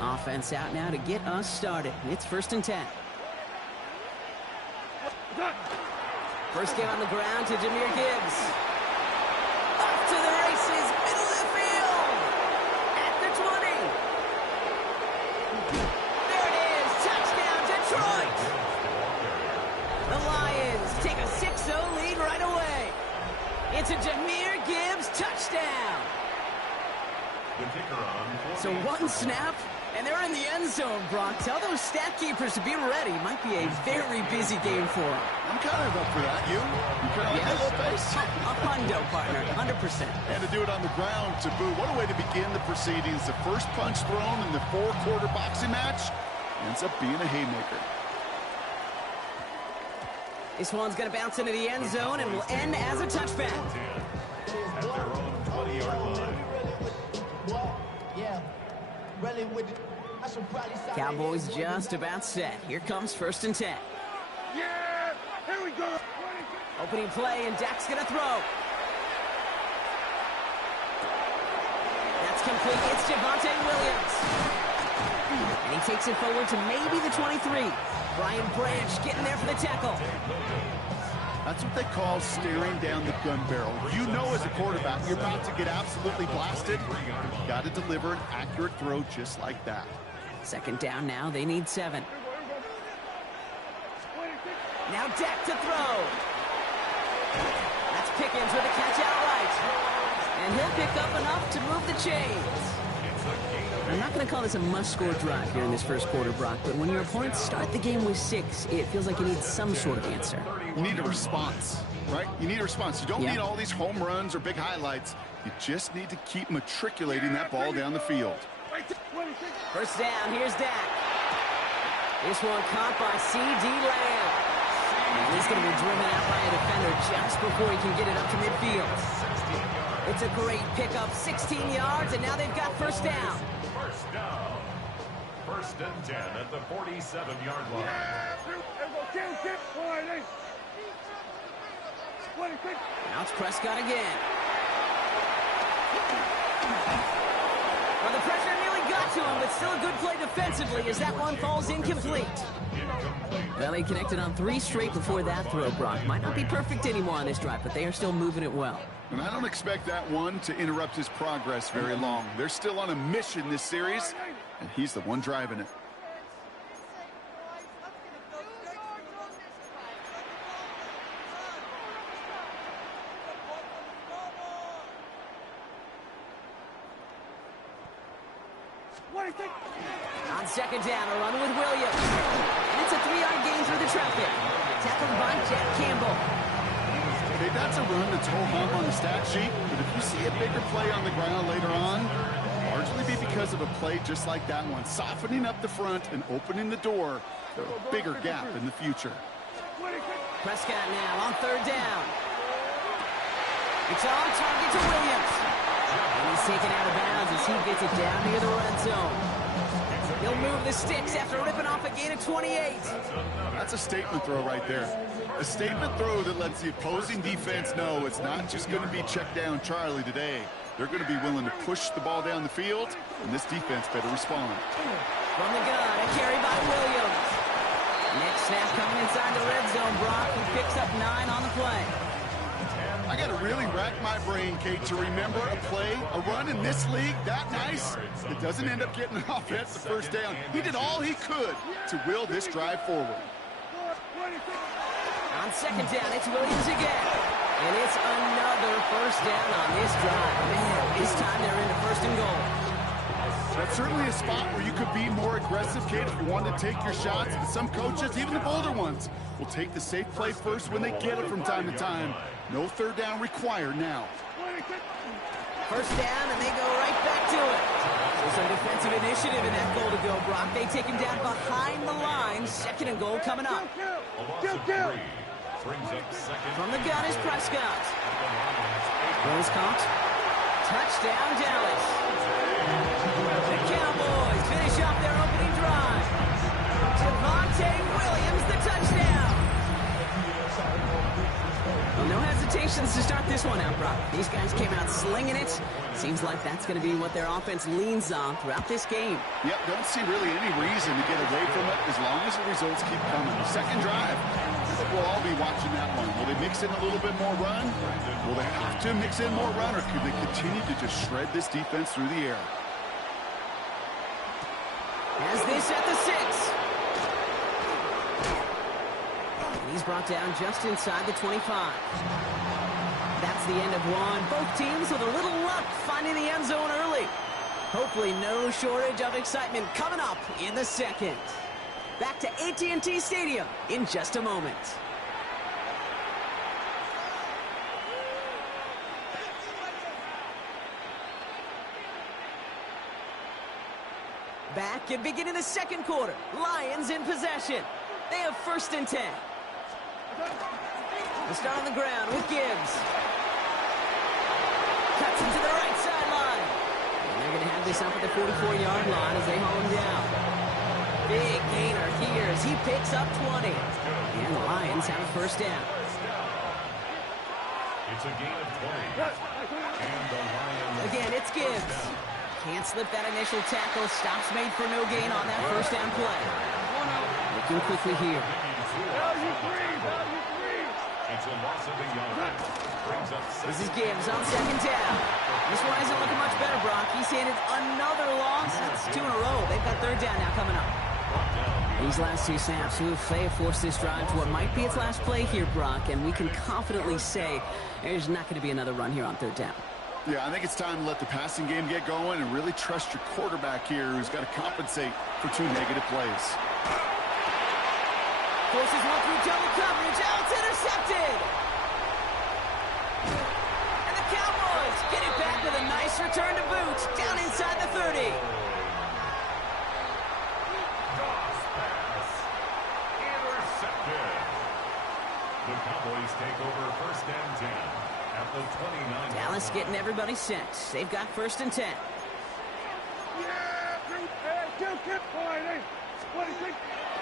Offense out now to get us started. It's 1st and 10. First game on the ground to Jahmyr Gibbs. Off to the races, middle of the field. At the 20. There it is, touchdown Detroit. The Lions take a 6-0 lead right away. It's a Jahmyr Gibbs touchdown. So one snap, and they're in the end zone, Brock. Tell those stat keepers to be ready. Might be a very busy game for them. I'm kind of up for that. You kind of like that little pace? A hundo, partner, 100%. And to do it on the ground, to boot. What a way to begin the proceedings. The first punch thrown in the 4-quarter boxing match ends up being a haymaker. This one's going to bounce into the end zone and will end as a touchback. At their own 20-yard line. Cowboys just about set. Here comes 1st and 10. Yeah, here we go. Opening play, and Dak's going to throw. That's complete. It's Javonte Williams. And he takes it forward to maybe the 23. Brian Branch getting there for the tackle. That's what they call staring down the gun barrel. You know as a quarterback, you're about to get absolutely blasted. You've got to deliver an accurate throw just like that. 2nd down now. They need 7. Now Dak to throw. That's Pickens with a catch outright. And he'll pick up enough to move the chains. I'm not going to call this a must-score drive here in this 1st quarter, Brock, but when your opponents start the game with 6, it feels like you need some sort of answer. You need a response, right? You need a response. You don't need all these home runs or big highlights. You just need to keep matriculating that ball down the field. 1st down, here's Dak. This one caught by C.D. Lamb. And he's going to be driven out by a defender just before he can get it up to midfield. It's a great pickup, 16 yards, and now they've got 1st down. 1st down. 1st and 10 at the 47-yard line. Now it's Prescott again. Well, the pressure nearly got to him, but still a good play defensively as that one falls incomplete. Well, he connected on 3 straight before that throw, Brock. Might not be perfect anymore on this drive, but they are still moving it well. And I don't expect that one to interrupt his progress very long. They're still on a mission this series, and he's the one driving it. On second down, a run with Williams. And it's a 3-yard gain through the traffic. Tackled by Jack Campbell. Okay, that's a run that's ho hum on the stat sheet, but if you see a bigger play on the ground later on, largely be because of a play just like that one, softening up the front and opening the door for a bigger gap in the future. Prescott now on third down. It's on target to Williams. And he's taken out of bounds as he gets it down near the red zone. He'll move the sticks after ripping off a gain of 28. That's a statement throw right there. A statement throw that lets the opposing defense know it's not just going to be check down Charlie today. They're going to be willing to push the ball down the field, and this defense better respond. From the gun, a carry by Williams. Next snap coming inside the red zone. Brock, who picks up 9 on the play. I got to really rack my brain, Kate, to remember a play, a run in this league that nice. It doesn't end up getting an offense the first down. He did all he could to will this drive forward. On second down, it's Williams again. And it's another first down on this drive. Man, this time they're into first and goal. That's certainly a spot where you could be more aggressive, Kate, if you want to take your shots. But some coaches, even the bolder ones, will take the safe play first when they get it from time to time. No third down required now. First down, and they go right back to it. So some defensive initiative in that goal to go, Brock. They take him down behind the line. Second and goal coming up. From the gun is Prescott. Rose caught. Touchdown, Dallas. The Cowboys finish off their opening drive. Javonte Williams, the touchdown. Well, no hesitations to start this one out, Brock. These guys came out slinging it. Seems like that's going to be what their offense leans on throughout this game. Yep, don't see really any reason to get away from it as long as the results keep coming. The second drive, I think we'll all be watching that one. Will they mix in a little bit more run? Will they have to mix in more run, or could they continue to just shred this defense through the air? As this at the 6. And he's brought down just inside the 25. That's the end of one. Both teams with a little luck finding the end zone early. Hopefully no shortage of excitement coming up in the second. Back to AT&T Stadium in just a moment. Back and beginning the second quarter. Lions in possession. They have first and 10. The start on the ground with Gibbs. Cuts into the right sideline. And they're going to have this up at the 44-yard line as they haul him down. Big gainer here as he picks up 20. And the Lions have a first down. It's a gain of 20. And the Lions... Again, it's Gibbs. Can't slip that initial tackle. Stops made for no gain on that first down play. Looking quickly here. It's a loss of a yard. Brings up this is Gibbs on second down. This one isn't looking much better, Brock. He's handed another loss. That's 2 in a row. They've got third down now coming up. These last 2 snaps, they have forced this drive to what might be its last play here, Brock, and we can confidently say there's not going to be another run here on third down. Yeah, I think it's time to let the passing game get going and really trust your quarterback here, who's got to compensate for 2 negative plays. Forces one through double coverage. Out, it's intercepted. And the Cowboys get it back with a nice return to boot down inside the 30. Toss pass. Intercepted. The Cowboys take over first and 10 at the 29. Dallas getting everybody set. They've got first and 10.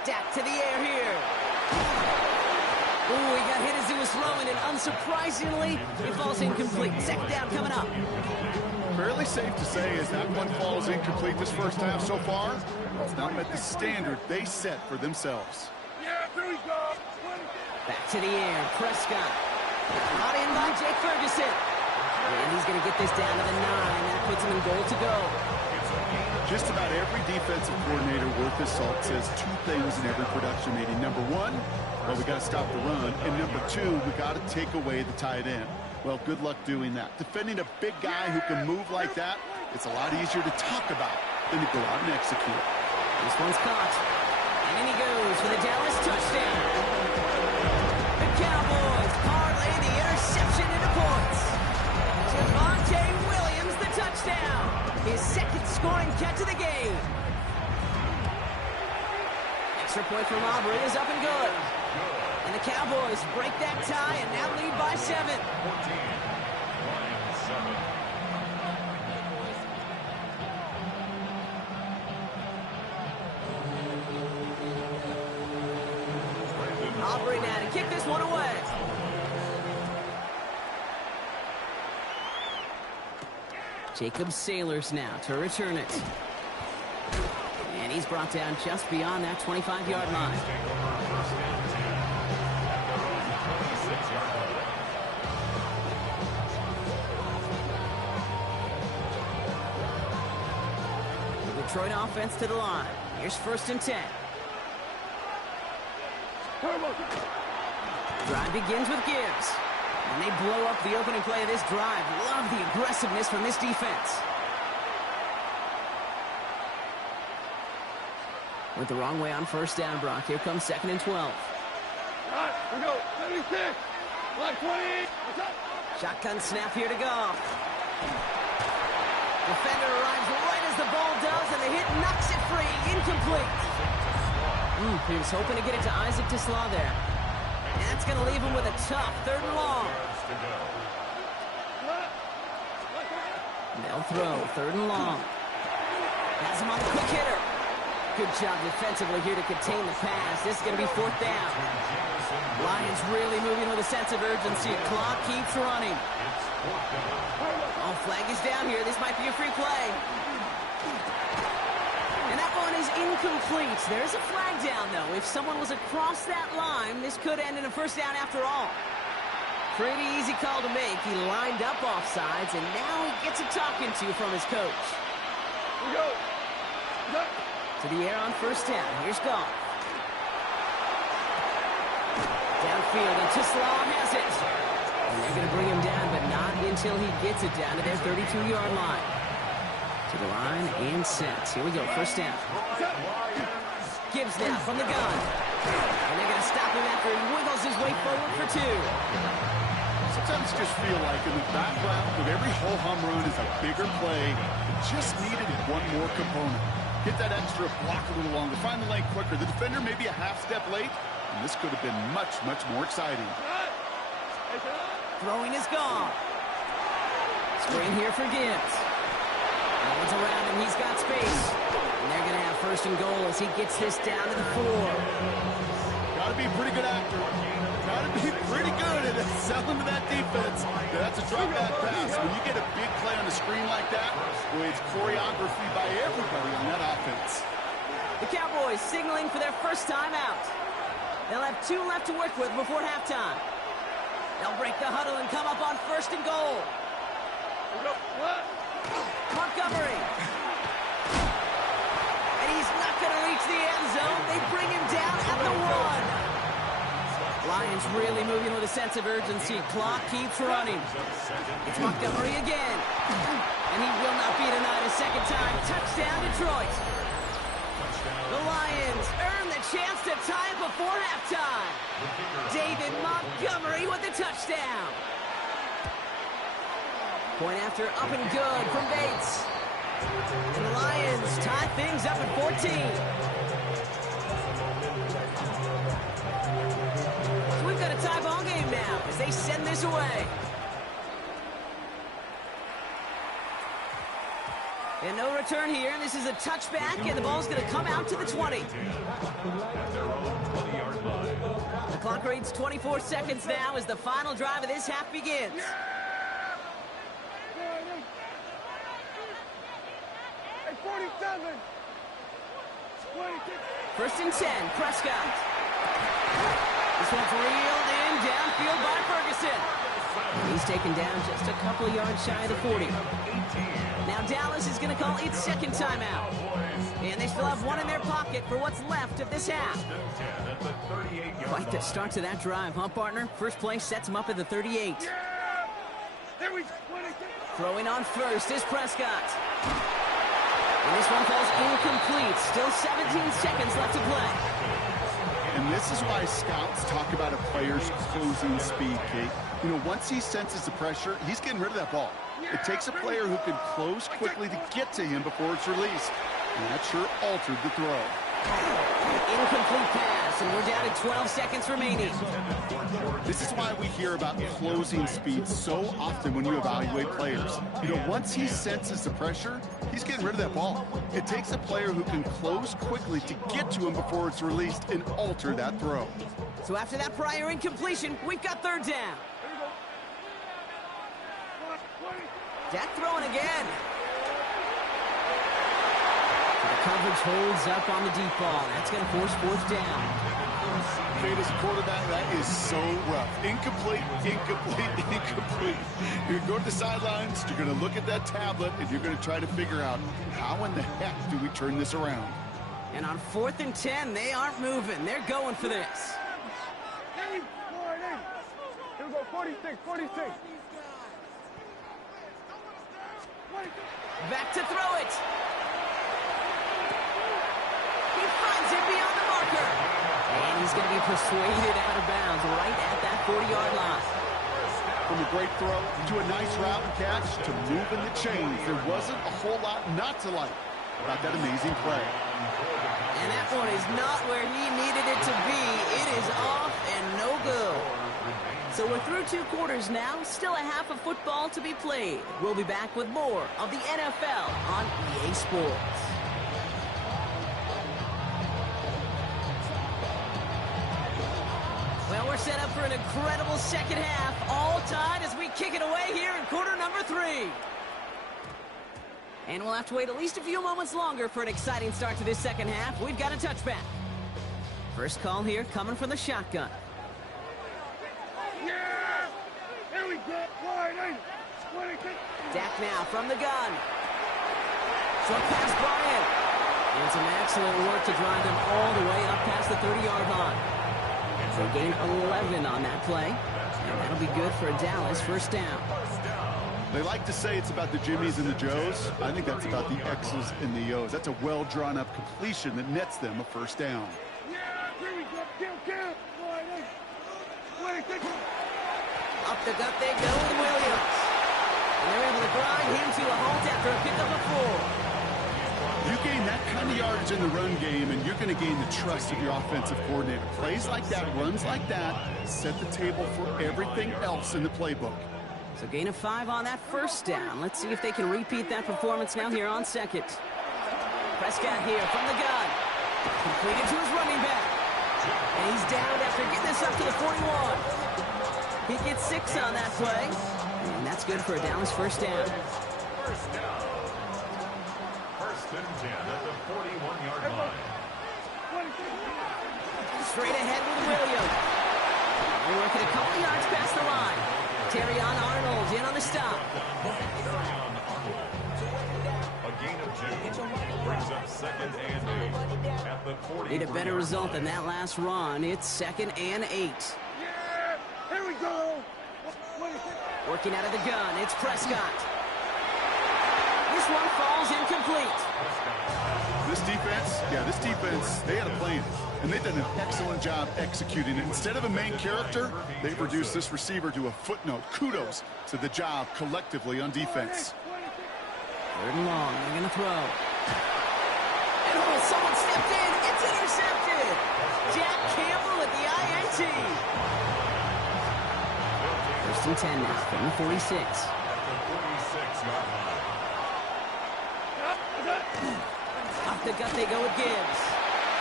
Dak to the air here. Ooh, he got hit as he was throwing it. Unsurprisingly, it falls incomplete. Second down coming up. Fairly safe to say as that one falls incomplete this first half so far, it's not met the standard they set for themselves. Back to the air. Prescott. Brought in by Jake Ferguson. And he's going to get this down to the 9. That puts him in goal to go. Just about every defensive coordinator worth his salt says 2 things in every production meeting. Number 1, well, we got to stop the run. And number 2, we got to take away the tight end. Well, good luck doing that. Defending a big guy who can move like that, it's a lot easier to talk about something to go out and execute. This one's caught. And in he goes for the Dallas touchdown. The Cowboys parlay the interception into points. Javonte Williams, the touchdown. His second scoring catch of the game. Extra point from Aubrey is up and good. And the Cowboys break that tie and now lead by 7. 14, Lions 7. Aubrey now to kick this one away. Jacob Sailors now to return it. And he's brought down just beyond that 25-yard line. The Detroit offense to the line. Here's 1st and 10. Drive begins with Gibbs. And they blow up the opening play of this drive. Love the aggressiveness from this defense. Went the wrong way on 1st down, Brock. Here comes 2nd and 12. All right, we go. 76. Black 20. Shotgun snap here to go. Defender arrives right as the ball does, and the hit knocks it free. Incomplete. He was hoping to get it to Isaac Tislaw there. And that's going to leave him with a tough 3rd and long. They'll throw 3rd and long. Has him on the quick hitter. Good job defensively here to contain the pass. This is going to be 4th down. Lions really moving with a sense of urgency. Clock keeps running. Oh, flag is down here. This might be a free play. And that one is incomplete. There's a flag down, though. If someone was across that line, this could end in a 1st down after all. Pretty easy call to make. He lined up offsides, and now he gets a talking to from his coach. We go. To the air on 1st down. Here's Goff. Downfield, and Tislaw has it. And they're going to bring him down, but not until he gets it down to their 32-yard line. To the line and set. Here we go, 1st down. Gibbs now from the gun. And they're going to stop him after he wiggles his way forward for 2. Sometimes just feel like in the background of every whole home run is a bigger play. It just needed one more component. Get that extra block a little longer. Find the lane quicker. The defender may be a half step late, and this could have been much, much more exciting. Throwing is gone. Screen here for Gibbs. Hands around him. He's got space. And they're going to have 1st and goal as he gets this down to the 4. Got to be a pretty good actor. Got to be pretty good at selling to that defense. That's a drop back pass. When you get a big play on the screen like that, well, it's choreography by everybody on that offense. The Cowboys signaling for their 1st time out. They'll have 2 left to work with before halftime. They'll break the huddle and come up on 1st and goal. Montgomery. And he's not going to reach the end zone. They bring him down at the 1. Lions really moving with a sense of urgency. Clock keeps running. It's Montgomery again. And he will not be denied a 2nd time. Touchdown, Detroit. The Lions earn the chance to tie it before halftime. David Montgomery with the touchdown. Point after up and good from Bates. And the Lions tie things up at 14. We've got a tie ball game now as they send this away. And no return here. This is a touchback, and the ball's going to come out to the 20. The clock reads 24 seconds now as the final drive of this half begins. Hey, 47. 1st and 10, Prescott. This one's reeled in downfield by Ferguson. He's taken down just a couple of yards shy of the 40. Now Dallas is going to call its 2nd timeout. And they still have 1 in their pocket for what's left of this half. Quite the start to that drive, huh, partner? First play sets him up at the 38. Throwing on 1st is Prescott. And this one falls incomplete. Still 17 seconds left to play. And this is why scouts talk about a player's closing speed, Kate. You know, once he senses the pressure, he's getting rid of that ball. It takes a player who can close quickly to get to him before it's released. And that sure altered the throw. Incomplete pass, and we're down to 12 seconds remaining. This is why we hear about closing speed so often when you evaluate players. You know, once he senses the pressure, he's getting rid of that ball. It takes a player who can close quickly to get to him before it's released and alter that throw. So after that prior incompletion, we've got third down. Dak throwing again. The coverage holds up on the deep ball. That's going to force fourth down. Kate, as a quarterback, that is so rough. Incomplete, incomplete, incomplete. You're going to go to the sidelines, you're going to look at that tablet, and you're going to try to figure out how in the heck do we turn this around. And on 4th and 10, they aren't moving. They're going for this. Here we go, 46, 46. Back to throw it. He finds it beyond the marker. And he's going to be persuaded out of bounds right at that 40-yard line. From a great throw to a nice route and catch to moving the chains, there wasn't a whole lot not to like about that amazing play. And that one is not where he needed it to be. It is off and no good. So we're through 2 quarters now. Still a half of football to be played. We'll be back with more of the NFL on EA Sports. Well, we're set up for an incredible second half. All tied as we kick it away here in quarter number 3. And we'll have to wait at least a few moments longer for an exciting start to this second half. We've got a touchback. First call here coming from the shotgun. Yeah! Here we go. Dak now from the gun. Short pass brought in. And some excellent work to drive them all the way up past the 30-yard line. They gain 11 on that play. And that'll be good for a Dallas first down. They like to say it's about the Jimmies and the Joes. I think that's about the X's and the O's. That's a well-drawn-up completion that nets them a first down. Up the gut they go with Williams. And they're able to grind him to a halt after a pickup of 4. You gain that kind of yardage in the run game, and you're going to gain the trust of your offensive coordinator. Plays like that, runs like that, set the table for everything else in the playbook. So gain of 5 on that first down. Let's see if they can repeat that performance now here on second. Prescott here from the gun. Completed to his running back. And he's down after getting this up to the 41. He gets 6 on that play. And that's good for a Dallas first down. First down. First and 10 at the 41-yard line. Straight ahead with Williams. They're working a couple yards past the line. Terrion Arnold in on the stop. A gain of 2 brings up 2nd and 8 at the 40. Need a better result than that last run. It's 2nd and 8. Yeah! Here we go! Working out of the gun, it's Prescott. This one falls incomplete. This defense, they had a plan. And they've done an excellent job executing it. Instead of a main character, they've reduced this receiver to a footnote. Kudos to the job collectively on defense. 3rd and long, they're going to throw. And someone stepped in. It's intercepted. Jack Campbell at the INT. 1st and 10 now from the 46. Off the gut they go with Gibbs.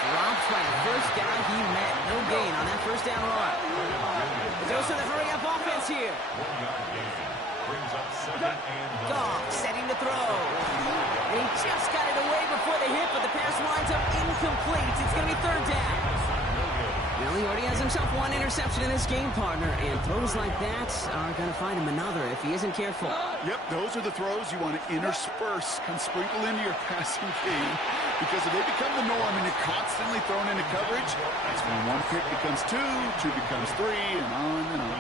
Drops by the first guy he met. No gain on that first down run. It goes to the hurry-up offense here. Goff setting to throw. He just got it away before the hit, but the pass winds up incomplete. It's going to be 3rd down. Well, he already has himself 1 interception in this game, partner, and throws like that are going to find him another if he isn't careful. Yep, those are the throws you want to intersperse and sprinkle into your passing game, because if they become the norm and you're constantly thrown into coverage, that's when 1 pick becomes 2, 2 becomes 3, and on and on.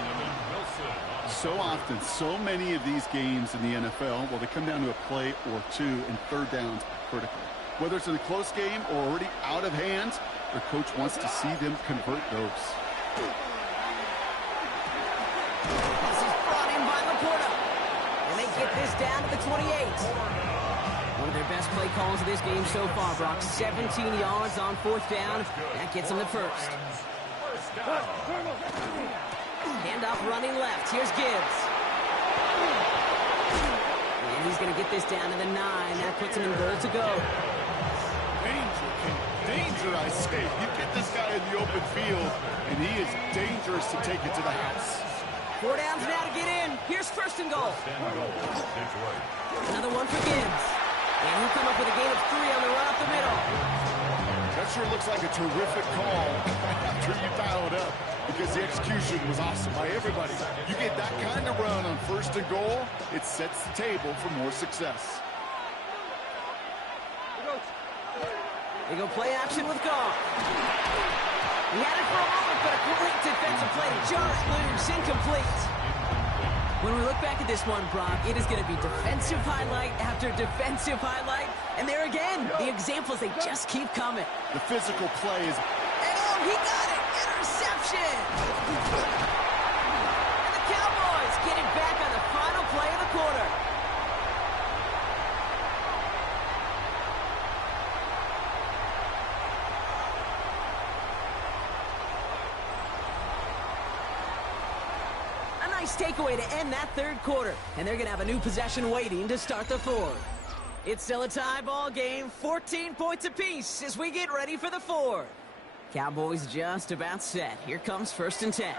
So often, so many of these games in the NFL, well, they come down to a play or two, and third downs are critical. Whether it's in a close game or already out of hand, their coach wants to see them convert those. This is brought in by Laporta. And they get this down to the 28. One of their best play calls of this game so far, Brock. 17 yards on fourth down. That gets them the first. Handoff running left. Here's Gibbs. And he's going to get this down to the 9. That puts him in goal to go. Danger, I say. You get this guy in the open field, and he is dangerous to take it to the house. 4 downs now to get in. Here's first and goal. Another one for Gibbs. And he'll come up with a gain of 3 on the run up the middle. That sure looks like a terrific call after you dial it up, because the execution was awesome by everybody. You get that kind of run on first and goal, it sets the table for more success. They go play action with Goff. He had it for a moment, but a great defensive play to jar it loose, incomplete. When we look back at this one, Brock, it is going to be defensive highlight after defensive highlight. And there again, the examples, they just keep coming. The physical play is... And oh, he got it! Interception! And the Cowboys get it back on the final play of the quarter. Nice takeaway to end that third quarter, and they're going to have a new possession waiting to start the fourth. It's still a tie ball game, 14 points apiece as we get ready for the fourth. Cowboys just about set. Here comes first and 10.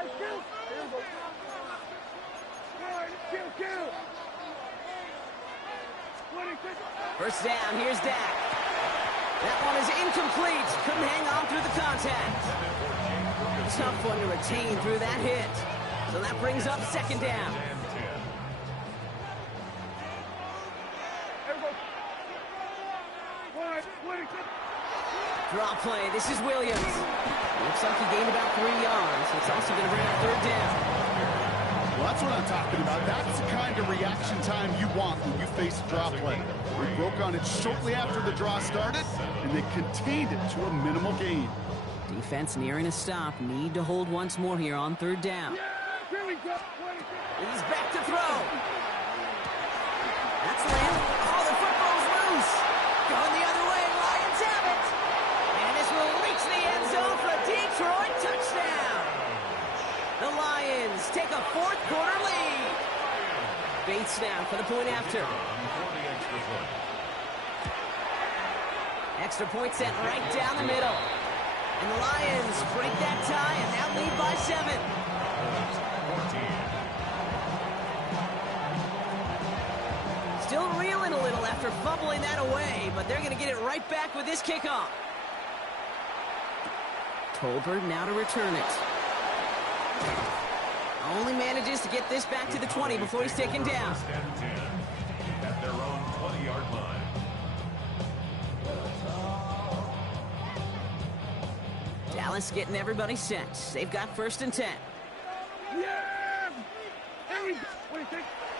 First down, here's Dak. That one is incomplete. Couldn't hang on through the contact. Tough one to retain through that hit. So that brings up second down. Draw play. This is Williams. Looks like he gained about 3 yards. It's also going to bring up third down. Well, that's what I'm talking about. That's the kind of reaction time you want when you face a draw play. We broke on it shortly after the draw started, and they contained it to a minimal gain. Defense nearing a stop. Need to hold once more here on third down. He's back to throw. That's landed. Oh, the football's loose. Going the other way. Lions have it. And this will reach the end zone for a Detroit touchdown. The Lions take a fourth quarter lead. Bates now for the point after. Extra point set right down the middle. And the Lions break that tie and now lead by 7. Still reeling a little after fumbling that away, but they're going to get it right back with this kickoff. Tolbert now to return it. Only manages to get this back to the 20 before he's taken down. At their own 20-yard line. Dallas getting everybody set. They've got first and 10.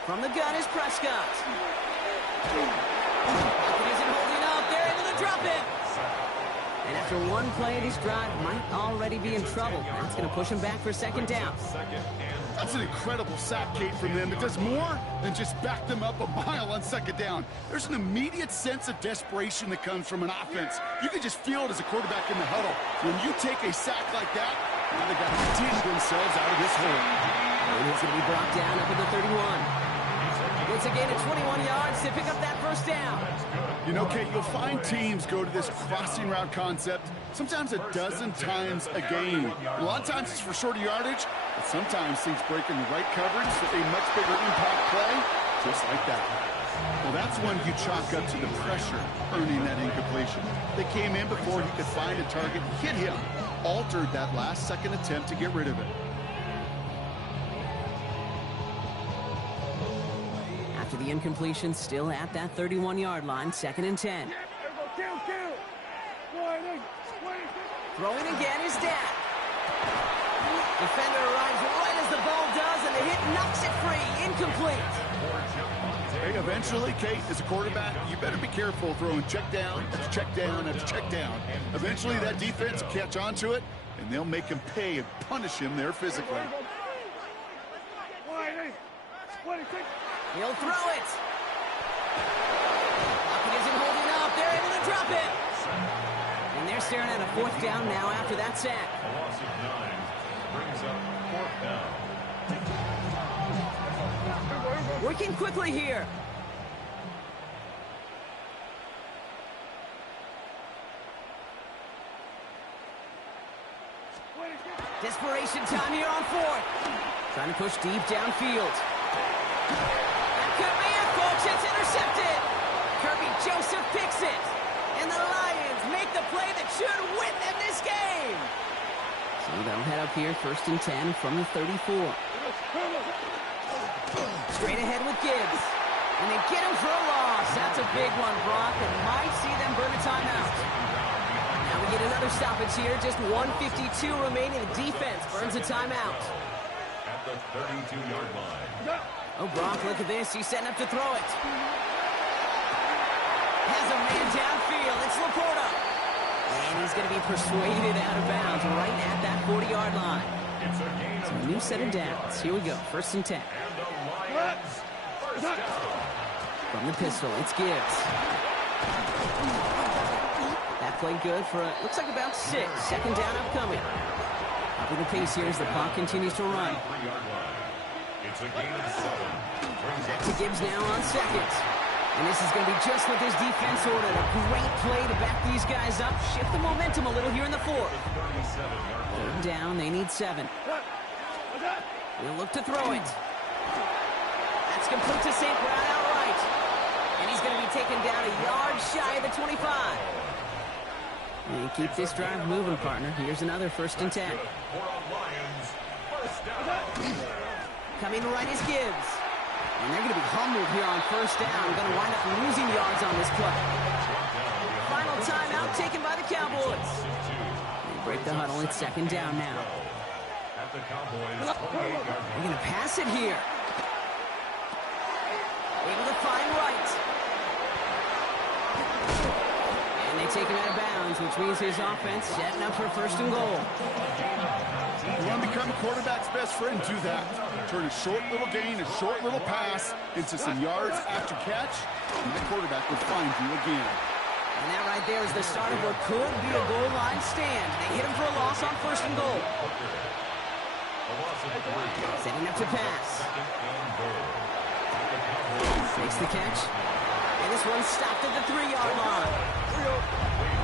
From the gun is Prescott. It isn't holding up. They're into the drop-in. And after one play, this drive might already be in trouble. That's going to push him back for second down. That's an incredible sack, Kate, from them. It does more than just back them up a mile on second down. There's an immediate sense of desperation that comes from an offense. You can just feel it as a quarterback in the huddle. When you take a sack like that, now they got to dig themselves out of this hole. And he's going to be brought down up at the 31. It's a gain of 21 yards to pick up that first down. You know, Kate, you'll find teams go to this crossing route concept sometimes a dozen times a game. A lot of times it's for shorter yardage, but sometimes things break in the right coverage for a much bigger impact play, just like that. Well, that's when you chalk up to the pressure earning that incompletion. They came in before he could find a target, hit him, altered that last-second attempt to get rid of it. After the incompletion, still at that 31-yard line, second and 10. Throwing again is Dak. Defender arrives right as the ball does, and and the hit knocks it free. Incomplete. Hey, eventually, Kate, as a quarterback, you better be careful throwing check down after check down after check down. Eventually, that defense will catch on to it, and they'll make him pay and punish him there physically. He'll throw it. Pocket isn't holding up. They're able to drop it. And they're staring at a fourth down now after that sack. A loss of 9 brings up fourth down. Working quickly here. Desperation time here on fourth. Trying to push deep downfield. That could be it, folks. It's intercepted. Kirby Joseph picks it. And the Lions make the play that should win them this game. So they'll head up here, 1st and 10 from the 34. Straight ahead with Gibbs. And they get him for a loss. That's a big one, Brock, and might see them burn a timeout. Now we get another stoppage here. Just 1:52 remaining. The defense burns a timeout. At the 32-yard line. Oh, Brock, look at this. He's setting up to throw it. Has a man downfield. It's Laporta. And he's going to be persuaded out of bounds right at that 40-yard line. So a new set of downs. Here we go. 1st and 10. From the pistol, it's Gibbs. That played good for, looks like about 6. 2nd down upcoming. Up with the pace here as the clock continues to run. It's a gain of 7. Back to Gibbs now on 2nd. And this is going to be just what this defense ordered. A great play to back these guys up. Shift the momentum a little here in the 4th. 3rd down, they need 7. We'll look to throw it. That's complete to St. Brown outright. And he's going to be taken down a yard shy of the 25. And keep this drive moving, partner. Here's another 1st and 10. Coming right is Gibbs. And they're going to be humbled here on 1st down. Going to wind up losing yards on this play. Final timeout taken by the Cowboys. They break the huddle. It's 2nd down now. They're going to pass it here. Able to find Wright. And they take him out of bounds, which means his offense setting up for 1st and goal. You want to become a quarterback's best friend, do that. Turn a short little gain, a short little pass into some yards after catch, and the quarterback will find you again. And that right there is the start of what could be a goal line stand. They hit him for a loss on 1st and goal. Setting up to pass. Makes the catch. And this one stopped at the 3-yard line.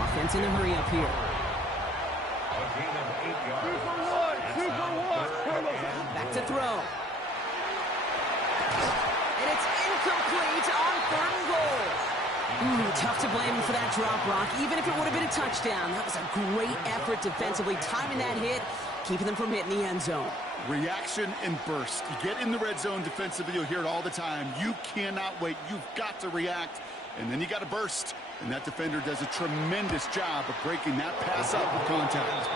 Offense in a hurry up here. Back to throw. And it's incomplete on 3rd and goal. Tough to blame him for that drop, Brock. Even if it would have been a touchdown, that was a great effort defensively, timing that hit, keeping them from hitting the end zone. Reaction and burst. You get in the red zone defensively, you'll hear it all the time. You cannot wait. You've got to react, and then you got to burst. And that defender does a tremendous job of breaking that pass up with contact.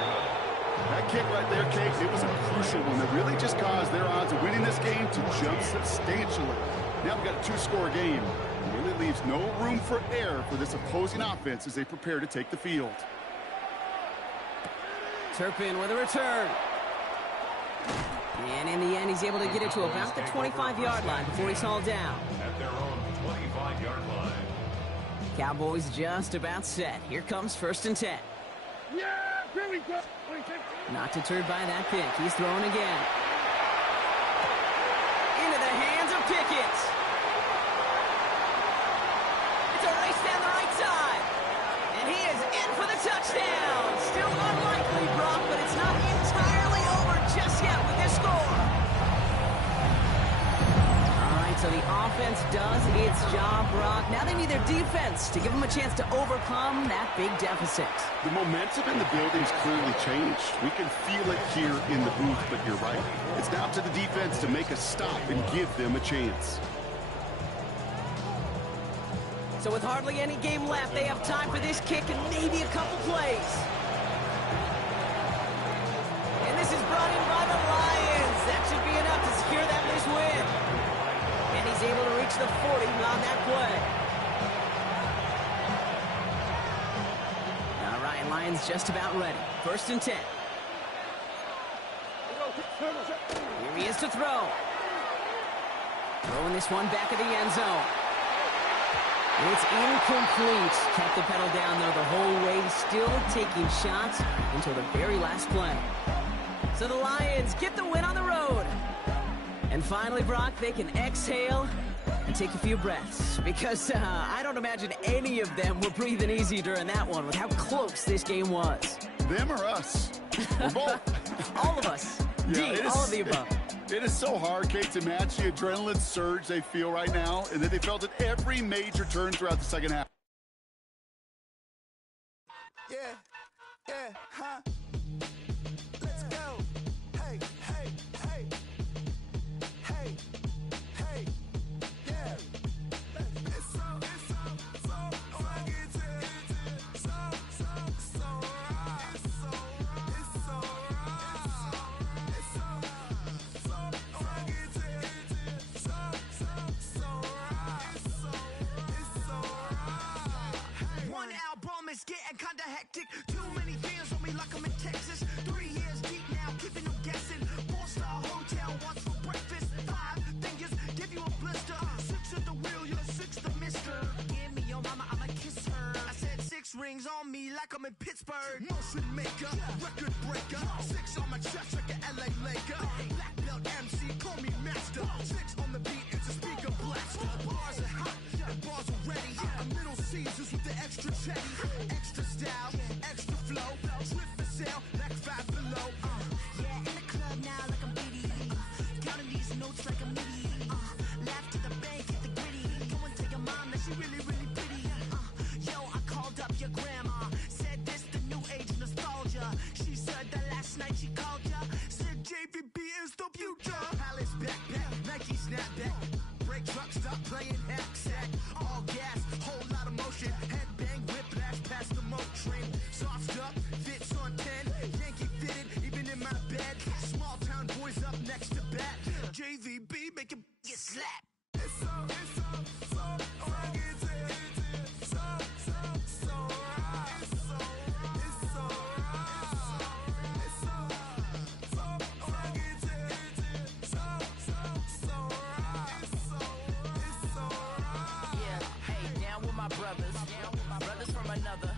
That kick right there, Kate, it was a crucial one that really just caused their odds of winning this game to jump substantially. Now we've got a 2-score game. It really leaves no room for error for this opposing offense as they prepare to take the field. Turpin with a return. And in the end, he's able to get it to about the 25-yard line before he's hauled down. At their own 25-yard line. Cowboys just about set. Here comes 1st and 10. Yeah, here we go. Not deterred by that pick. He's throwing again. Into the hands of Pickett. It's a race down the right side. And he is in for the touchdown. Still unlikely, Brock, but it's not entirely over just yet with this score. All right, so the offense does its job, Brock. Now they need their defense to give them a chance to overcome that big deficit. The momentum in the building's clearly changed. We can feel it here in the booth, but you're right. It's now up to the defense to make a stop and give them a chance. So with hardly any game left, they have time for this kick and maybe a couple plays. And this is brought in by the Lions. That should be enough to secure He's able to reach the 40 on that play. All right, Lions just about ready. 1st and 10. Here he is to throw. Throwing this one back of the end zone. It's incomplete. Kept the pedal down there the whole way, still taking shots until the very last play. So the Lions get the win on the road. And finally, Brock, they can exhale and take a few breaths. Because I don't imagine any of them were breathing easy during that one with how close this game was. Them or us? We're both. All of us. Yeah, all of the above. It is so hard, Kate, to match the adrenaline surge they feel right now, and that they felt at every major turn throughout the second half. Let's go. Hey, hey, hey. Hey, hey, yeah. It's so fucking so right. It's so right. It's so One album is getting kinda hectic. Too many fans on me like I'm in Texas. 3 years deep now, keeping them guessing. 4-star hotel, what's for breakfast? 5 fingers, give you a blister. 6 at the wheel, you're 6 the mister. Give me your mama, I'ma kiss her. I said 6 rings on me like I'm in Pittsburgh. Motion maker, record breaker. 6 on my chest like an LA Laker. Black belt MC, call me master. 6 on the beat, it's a speaker blaster. Bars are hot, and bars are ready. A middle Caesars with the extra chetty. Extra style, extra flow. Slip for sale, like 5 below. Yeah, in the club now like I'm BD. Counting these notes like a MIDI. Laugh to the bank, hit the gritty. Go and tell your mom that she really, really pretty. Yo, I called up your grandma. Said this the new age nostalgia. She said that last night she called ya. Said JVB is the future. Palace backpack, Nike snapback. Break truck, stop playing hack sack. All gas, whole lot of motion. Headbang, whiplash past the moat train. Sauced up, fits on 10. Yankee fitted, even in my bed. Small town boys up next to bat. JVB make it get slapped. It's so fucking so right. It's so right. It's so fucking so right. Yeah, hey, down with my brothers. Brothers from another.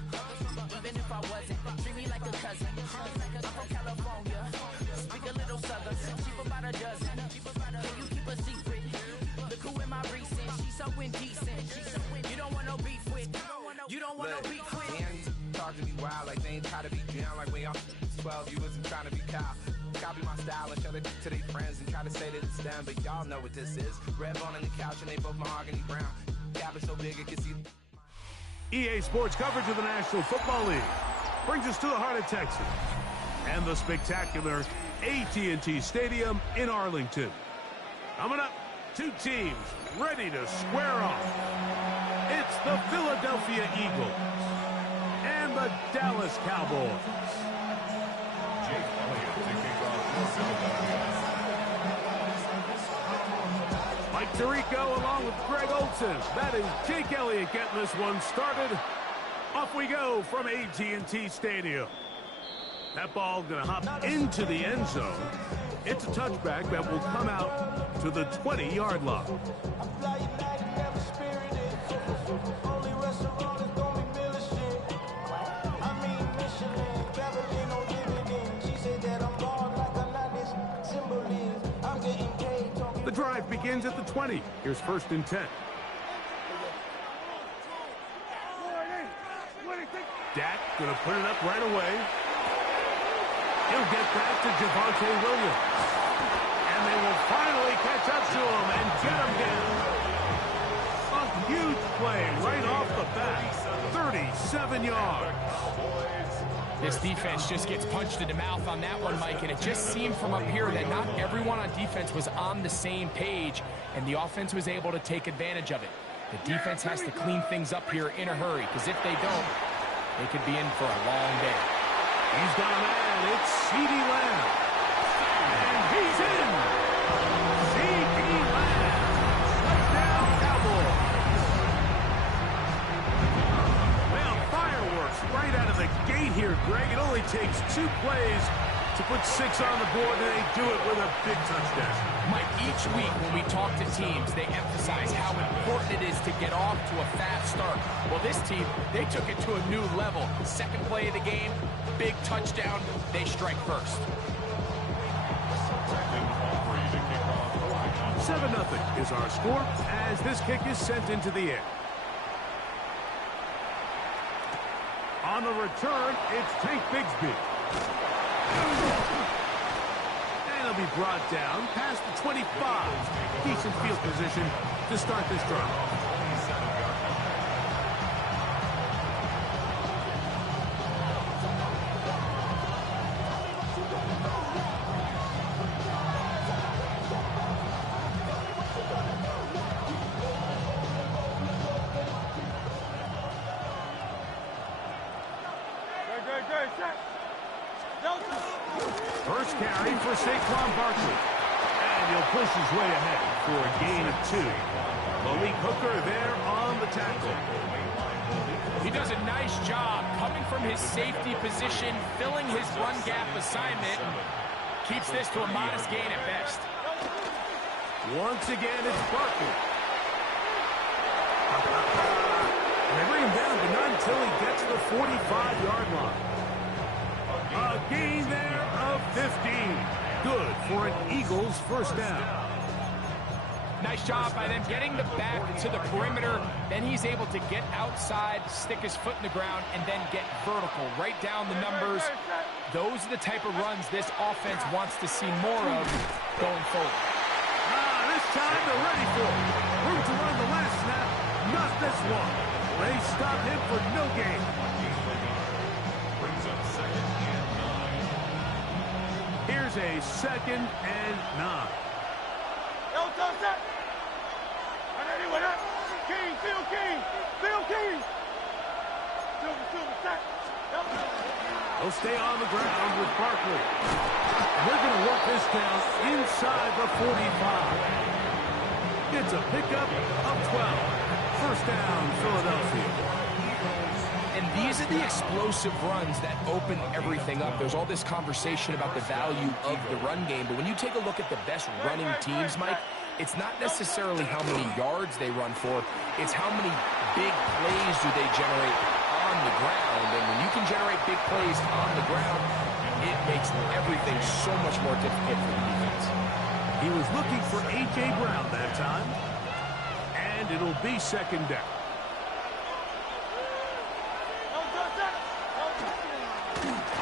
Even if I wasn't, treat me like a cousin. I'm from California. Speak a little southern. Cheap about a dozen. Can you keep a secret? Look who in my recent. She's so indecent. You don't want no beef with. You don't want no beef with. Talk to me wild like they ain't try to be down like when y'all 12, you wasn't trying to be Kyle. Copy my style and show it to their friends and try to say that it's them, but y'all know what this is. Red bone on the couch and they both mahogany brown. Gap is so big it can see. EA Sports coverage of the National Football League brings us to the heart of Texas and the spectacular AT&T Stadium in Arlington. Coming up, 2 teams ready to square off. It's the Philadelphia Eagles and the Dallas Cowboys. Jake Elliott to kick off for Philadelphia. Mike Tirico along with Greg Olson. That is Jake Elliott getting this one started. Off we go from AT&T Stadium. That ball going to hop into the end zone. It's a touchback that will come out to the 20-yard line. The drive begins at the 20. Here's 1st and 10. Dak going to put it up right away. He'll get back to Javonte Williams. And they will finally catch up to him and get him down. A huge play right off the bat. 37 yards. This defense just gets punched in the mouth on that one, Mike, and it just seemed from up here that not everyone on defense was on the same page, and the offense was able to take advantage of it. The defense has to clean things up here in a hurry, because if they don't, they could be in for a long day. He's got a man. It's C.D. Lamb. And he's in. C.D. Lamb. here, Greg. It only takes 2 plays to put 6 on the board, and they do it with a big touchdown. Mike, each week when we talk to teams, they emphasize how important it is to get off to a fast start. Well, this team, they took it to a new level. Second play of the game, big touchdown, they strike first. 7-0 is our score as this kick is sent into the air. On the return, it's Tank Bigsby. And he'll be brought down past the 25. Decent field position to start this drive. First carry for Saquon Barkley. And he'll push his way ahead for a gain of 2. Malik Hooker there on the tackle. He does a nice job coming from his safety position, filling his run gap assignment, and keeps this to a modest gain at best. Once again, it's Barkley. They bring him down, but not until he gets to the 45-yard line. A gain there of 15. Good for an Eagles first down. Nice job by them getting the back to the perimeter. Then he's able to get outside, stick his foot in the ground, and then get vertical. Right down the numbers. Those are the type of runs this offense wants to see more of going forward. This time they're ready for it. Room to run the last snap. Not this one. They stop him for no gain. Here's a 2nd and 9. They'll stay on the ground with Barkley. They're going to work this down inside the 45. It's a pickup of 12. First down, Philadelphia. And these are the explosive runs that open everything up. There's all this conversation about the value of the run game, but when you take a look at the best running teams, Mike, it's not necessarily how many yards they run for, it's how many big plays do they generate on the ground. And when you can generate big plays on the ground, it makes everything so much more difficult for the defense. He was looking for A.J. Brown that time, and it'll be 2nd down.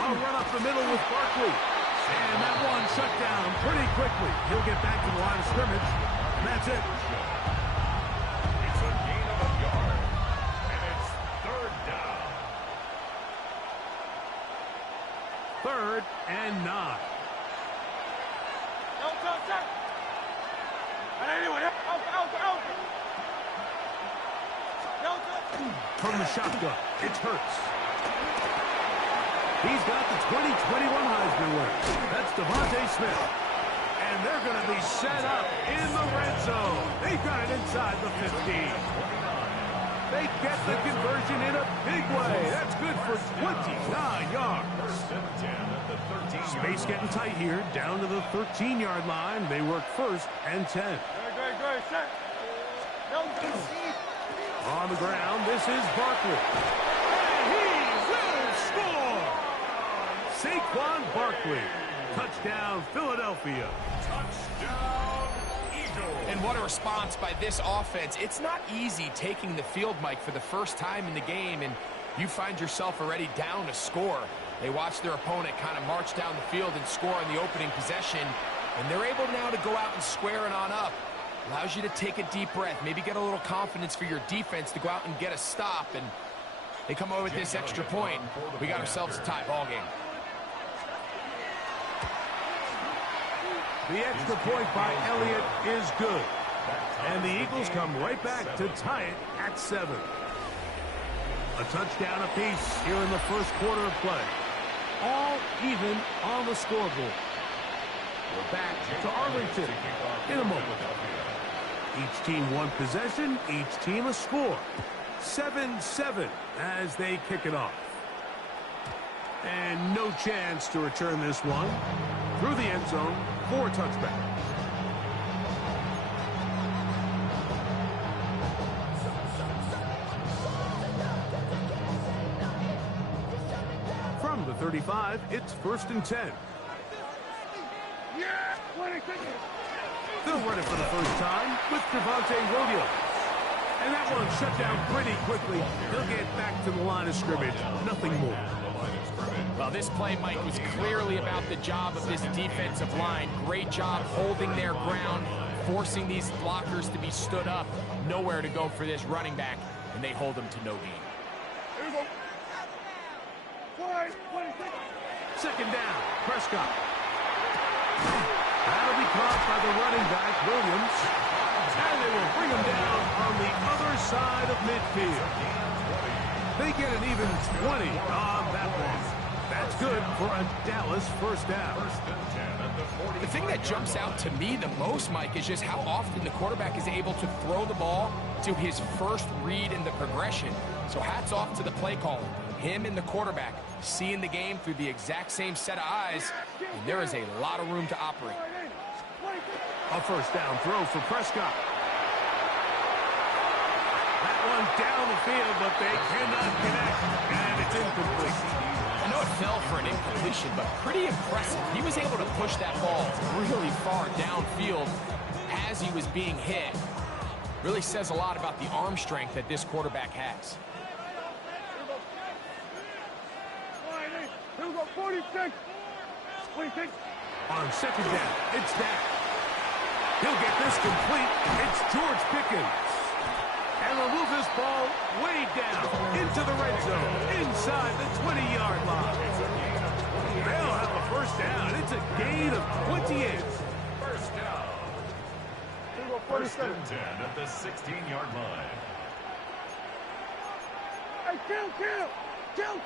I'll run up the middle with Barkley. And that one shut down pretty quickly. He'll get back to the line of scrimmage. And that's it. It's a gain of a yard. And it's 3rd down. 3rd and 9. From the shotgun, it's Hurts. He's got the 2021 Heisman winner. That's Devontae Smith. And they're going to be set up in the red zone. They've got it inside the 15. They get the conversion in a big way. That's good for 29 yards. Space getting tight here. Down to the 13-yard line. They work 1st and 10. On the ground, this is Barkley. And he will score! Saquon Barkley. Touchdown, Philadelphia. Touchdown, Eagles. And what a response by this offense. It's not easy taking the field, Mike, for the first time in the game, and you find yourself already down to score. They watch their opponent kind of march down the field and score on the opening possession, and they're able now to go out and square it on up. Allows you to take a deep breath, maybe get a little confidence for your defense to go out and get a stop, and they come over with this extra point. We got ourselves a tie ball game. The extra point by Elliott is good. And the Eagles come right back to tie it at 7. A touchdown apiece here in the first quarter of play. All even on the scoreboard. We're back to Arlington in a moment. Each team one possession, each team a score. 7-7 as they kick it off. And no chance to return this one. Through the end zone for a touchback. From the 35, it's 1st and 10. They'll run it for the first time with Devontae Williams. And that one shut down pretty quickly. He'll get back to the line of scrimmage. Nothing more. Well, this play, Mike, was clearly about the job of this defensive line. Great job holding their ground, forcing these blockers to be stood up. Nowhere to go for this running back, and they hold him to no gain. Second down, Prescott. That'll be caught by the running back, Williams. And they will bring him down on the other side of midfield. They get an even 20 on that one. That's good for a Dallas first down. The thing that jumps out to me the most, Mike, is just how often the quarterback is able to throw the ball to his first read in the progression. So hats off to the play caller. Him and the quarterback seeing the game through the exact same set of eyes, and there is a lot of room to operate. A first down throw for Prescott. That one down the field, but they cannot connect, and it's incomplete. I know it fell for an incompletion, but pretty impressive. He was able to push that ball really far downfield as he was being hit. Really says a lot about the arm strength that this quarterback has. On second down, it's Dak. He'll get this complete. It's George Pickens. And will move this ball way down into the red zone, inside the 20-yard line. They'll have a first down. It's a gain of 28. First down. 1st and 10 at the 16-yard line. Hey, kill! They'll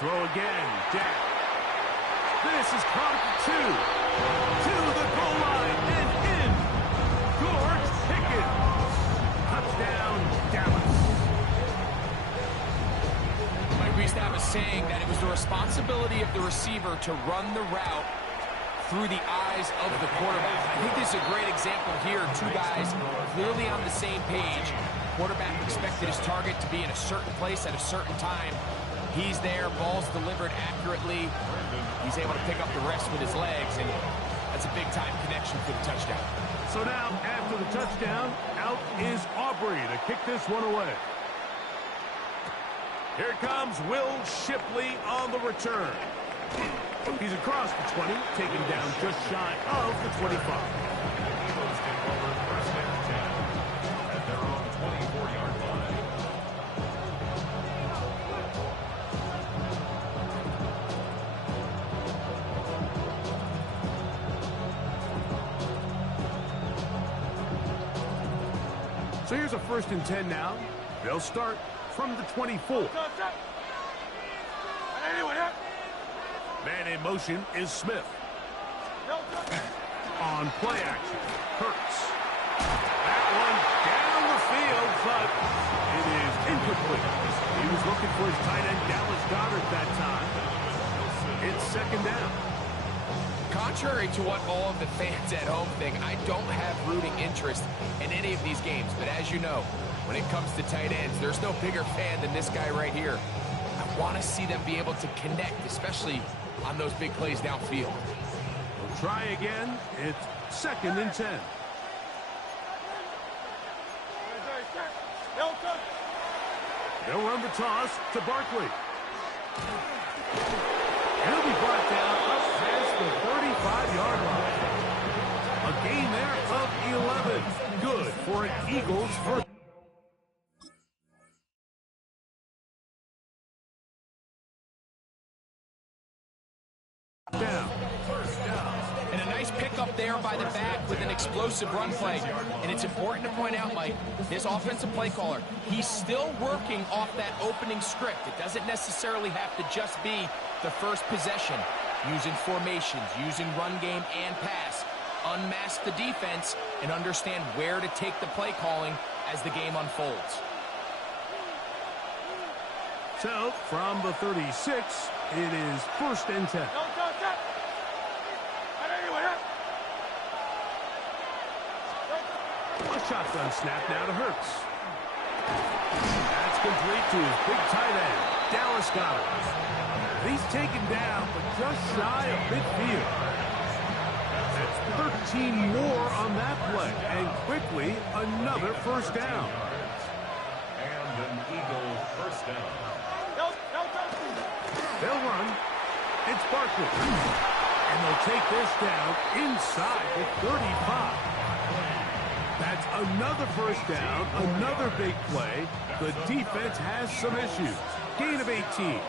throw again. Dak. This is caught at the 2. To the goal line and in. George Pickens. Touchdown, Dallas. Like we used to have a saying that it was the responsibility of the receiver to run the route through the eyes of the quarterback. I think this is a great example here. Two guys clearly on the same page. Quarterback expected his target to be in a certain place at a certain time. He's there, ball's delivered accurately. He's able to pick up the rest with his legs, and that's a big-time connection for the touchdown. So now, after the touchdown, out is Aubrey to kick this one away. Here comes Will Shipley on the return. He's across the 20, taken down just shy of the 25. Eagles take over 1st and 10 at their own 24-yard line. So here's a 1st and 10 now. They'll start from the 24. Man in motion is Smith. On play action, Hurts. That one down the field, but it is incomplete. He was looking for his tight end, Dallas Goedert, that time. It's 2nd down. Contrary to what all of the fans at home think, I don't have rooting interest in any of these games. But as you know, when it comes to tight ends, there's no bigger fan than this guy right here. I want to see them be able to connect, especially on those big plays downfield. We'll try again. It's 2nd and 10. They'll run the toss to Barkley. He'll be brought down up past the 35-yard line. A gain there of 11. Good for an Eagles first. Down. And a nice pickup there by the back with an explosive run play. And it's important to point out, Mike, this offensive play caller, he's still working off that opening script. It doesn't necessarily have to just be the first possession. Using formations, using run game and pass. Unmask the defense and understand where to take the play calling as the game unfolds. So, from the 36, it is 1st and 10. A shotgun snap now to Hurts. That's complete to his big tight end. Dallas got it. He's taken down, but just shy of midfield. That's 13 more on that play, and quickly another 1st down. And an Eagle 1st down. They'll run. It's Barkley. And they'll take this down inside the 35. That's another 1st down, another big play. The defense has some issues. Gain of 18.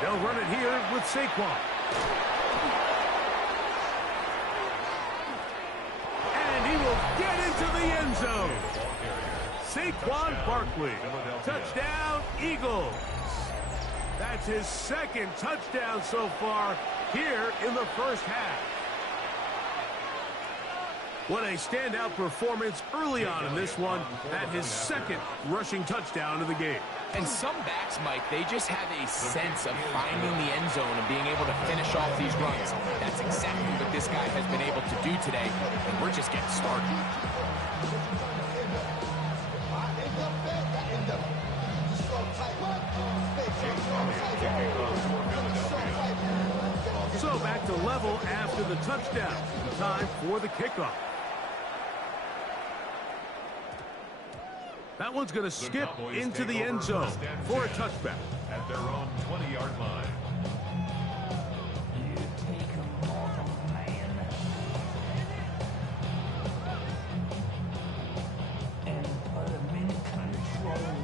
They'll run it here with Saquon. And he will get into the end zone. Saquon Barkley. Touchdown, Eagles. That's his 2nd touchdown so far here in the 1st half. What a standout performance early on in this one at his 2nd rushing touchdown of the game. And some backs, Mike, they just have a sense of finding the end zone and being able to finish off these runs. That's exactly what this guy has been able to do today, and we're just getting started. So back to level after the touchdown. Time for the kickoff. That one's going to skip into the end zone for a touchback. At their own 20-yard line. You take him on, man. And put him in control.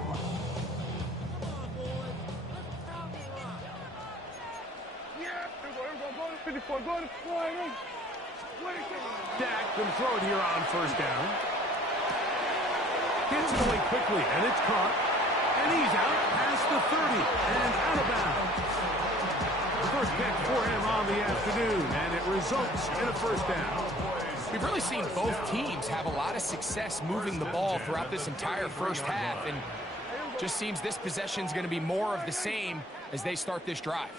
Dak can throw it here on 1st down. Gets it away quickly, and it's caught. And he's out past the 30 and out of bounds. The 1st pick for him on the afternoon, and it results in a 1st down. We've really seen both teams have a lot of success moving the ball throughout this entire 1st half, and just seems this possession is going to be more of the same as they start this drive.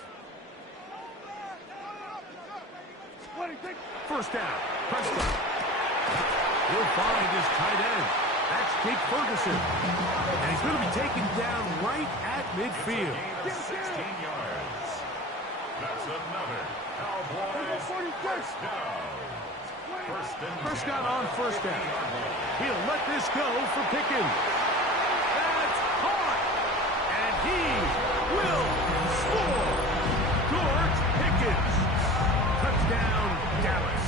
1st down, Prescott. He'll find his tight end. That's Jake Ferguson. And he's going to be taken down right at midfield. 16 yards. That's another Cowboys 1st down. Prescott on 1st down. He'll let this go for Pickens. That's caught. And he will score. George Pickens. Touchdown, Dallas.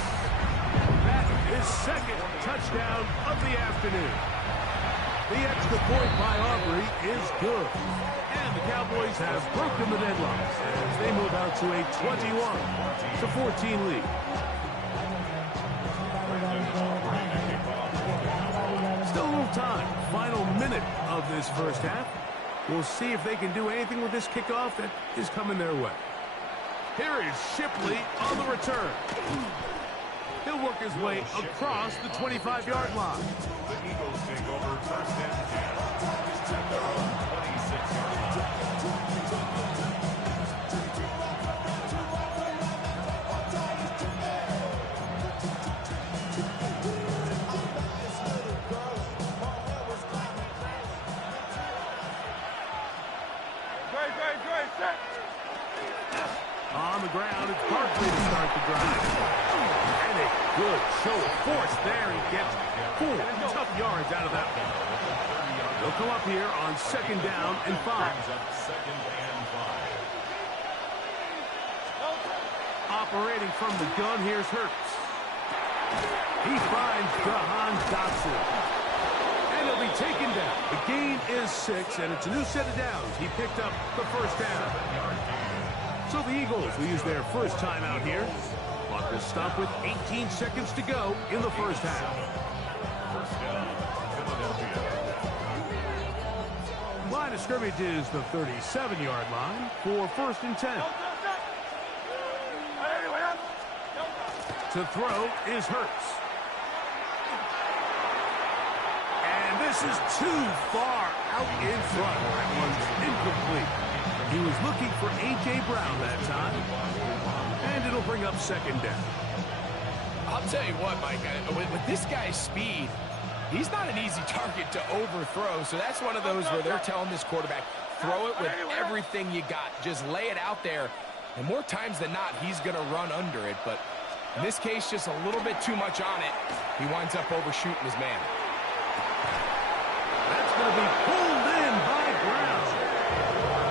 That is 2nd touchdown of the afternoon. The extra point by Aubrey is good. And the Cowboys have broken the deadlock as they move out to a 21-14 lead. Still a little time. Final minute of this 1st half. We'll see if they can do anything with this kickoff that is coming their way. Here is Shipley on the return. He'll work his way across the 25-yard line. The Eagles take over 1st and 10 at their own 26-yard line. On the ground, it's Barkley to start the drive. And a good show of force there. He gets 4 tough yards out of that one. They'll come up here on 2nd down and 5. Operating from the gun, here's Hurts. He finds Jahan Dotson. And he'll be taken down. The gain is 6, and it's a new set of downs. He picked up the 1st down. So the Eagles will use their 1st time out here. Clock will stop with 18 seconds to go in the 1st half. 1st down, Philadelphia. Line of scrimmage is the 37-yard line for 1st and 10. To throw is Hurts. And This is too far out in front. That one's incomplete. He was looking for A.J. Brown that time. And it'll bring up second down. I'll tell you what, Mike, with this guy's speed, he's not an easy target to overthrow. So that's one of those where they're telling this quarterback, throw it with everything you got. Just lay it out there. And more times than not, he's going to run under it. But in this case, just a little bit too much on it. He winds up overshooting his man. That's going to be pulled in by Brown.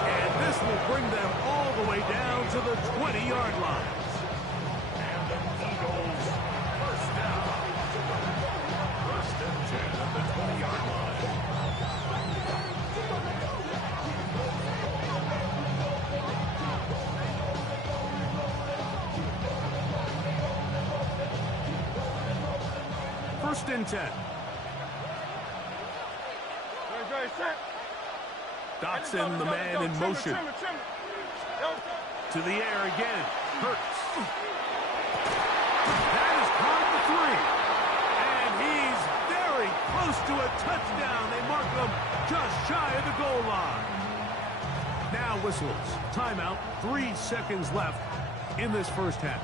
And this will bring them all the way down to the 20-yard line. And the Eagles first down. First and 10 at the 20-yard line. First and 10. Dotson, the man in motion. To the air again. Hurts. That is caught at the 3. And he's very close to a touchdown. They mark him just shy of the goal line. Now whistles. Timeout. 3 seconds left in this first half.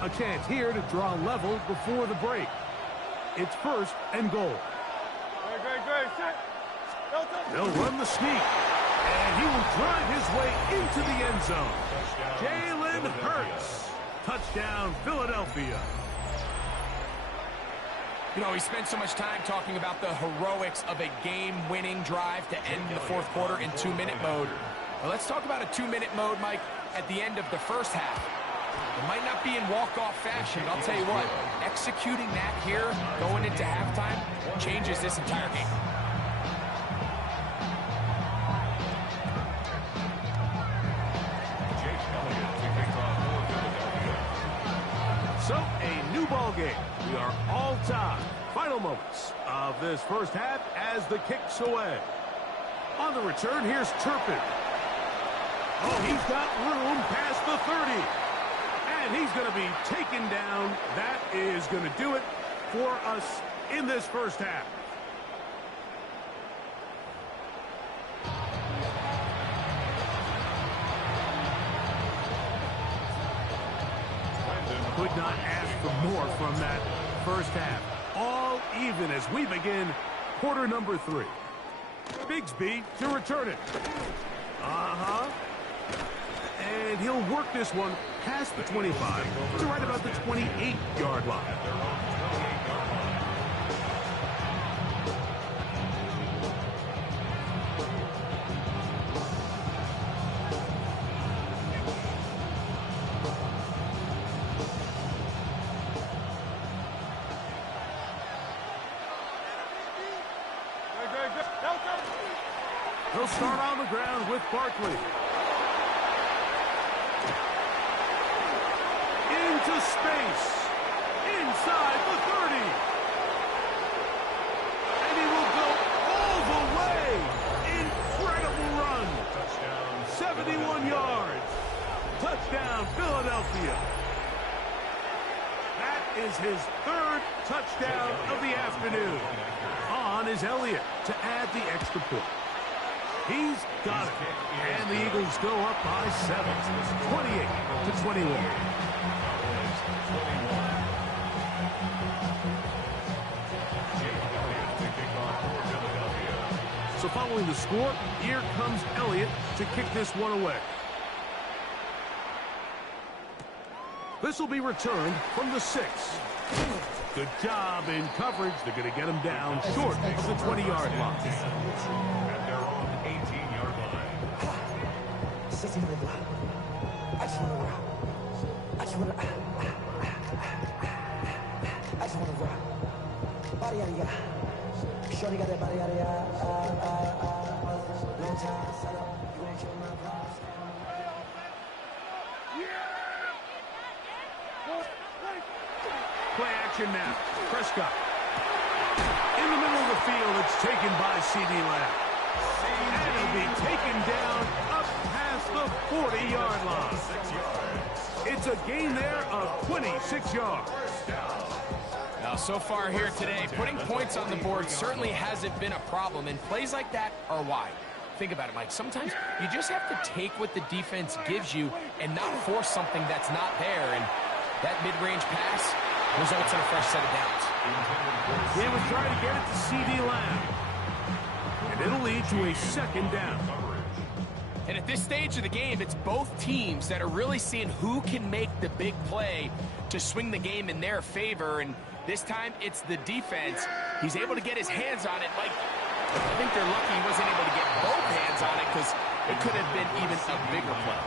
A chance here to draw level before the break. It's first and goal. They'll run the sneak. And he will drive his way into the end zone. Jalen Hurts. Touchdown, Philadelphia. You know, we spent so much time talking about the heroics of a game-winning drive to end the fourth quarter in 2-minute mode. Well, let's talk about a 2-minute mode, Mike, at the end of the first half. It might not be in walk-off fashion, but I'll tell you what, executing that here, going into halftime, changes this entire game. So, a new ball game. We are all tied. Final moments of this first half as the kick's away. On the return, here's Turpin. Oh, he's got room past the 30. And he's going to be taken down. That is going to do it for us in this first half. Could not ask for more from that first half. All even as we begin quarter number 3. Bigsby to return it. And he'll work this one past the 25 to right about the 28-yard line. He'll start on the ground with Barkley. Into space. Inside the 30. And he will go all the way. Incredible run. Touchdown. 71 yards. Touchdown, Philadelphia. That is his 3rd touchdown of the afternoon. On is Elliott to add the extra point. He's got it. And the Eagles go up by 7. 28-21. So following the score, here comes Elliott to kick this one away. This will be returned from the 6. Good job in coverage. They're going to get him down short of the 20-yard line. At their own 18-yard line. I just want to rock. I just want to rock. I just want to rock. Body out of ya. Shorty got that body out of ya. Long time, set up. You ain't killing my vibes. Play action now. Prescott. In the middle of the field, it's taken by C.D. Lamb. And it'll be taken down up past the 40-yard line. It's a gain there of 26 yards. Now, so far here today, putting points on the board certainly hasn't been a problem, and plays like that are why. Think about it, Mike. Sometimes you just have to take what the defense gives you and not force something that's not there, and that mid-range pass results in a fresh set of downs. They was trying to get it to C.D. Lamb, and it'll lead to a second down. And at this stage of the game, it's both teams that are really seeing who can make the big play to swing the game in their favor, and this time it's the defense. He's able to get his hands on it. Mike, I think they're lucky he wasn't able to get both hands on it, because it could have been even a bigger play.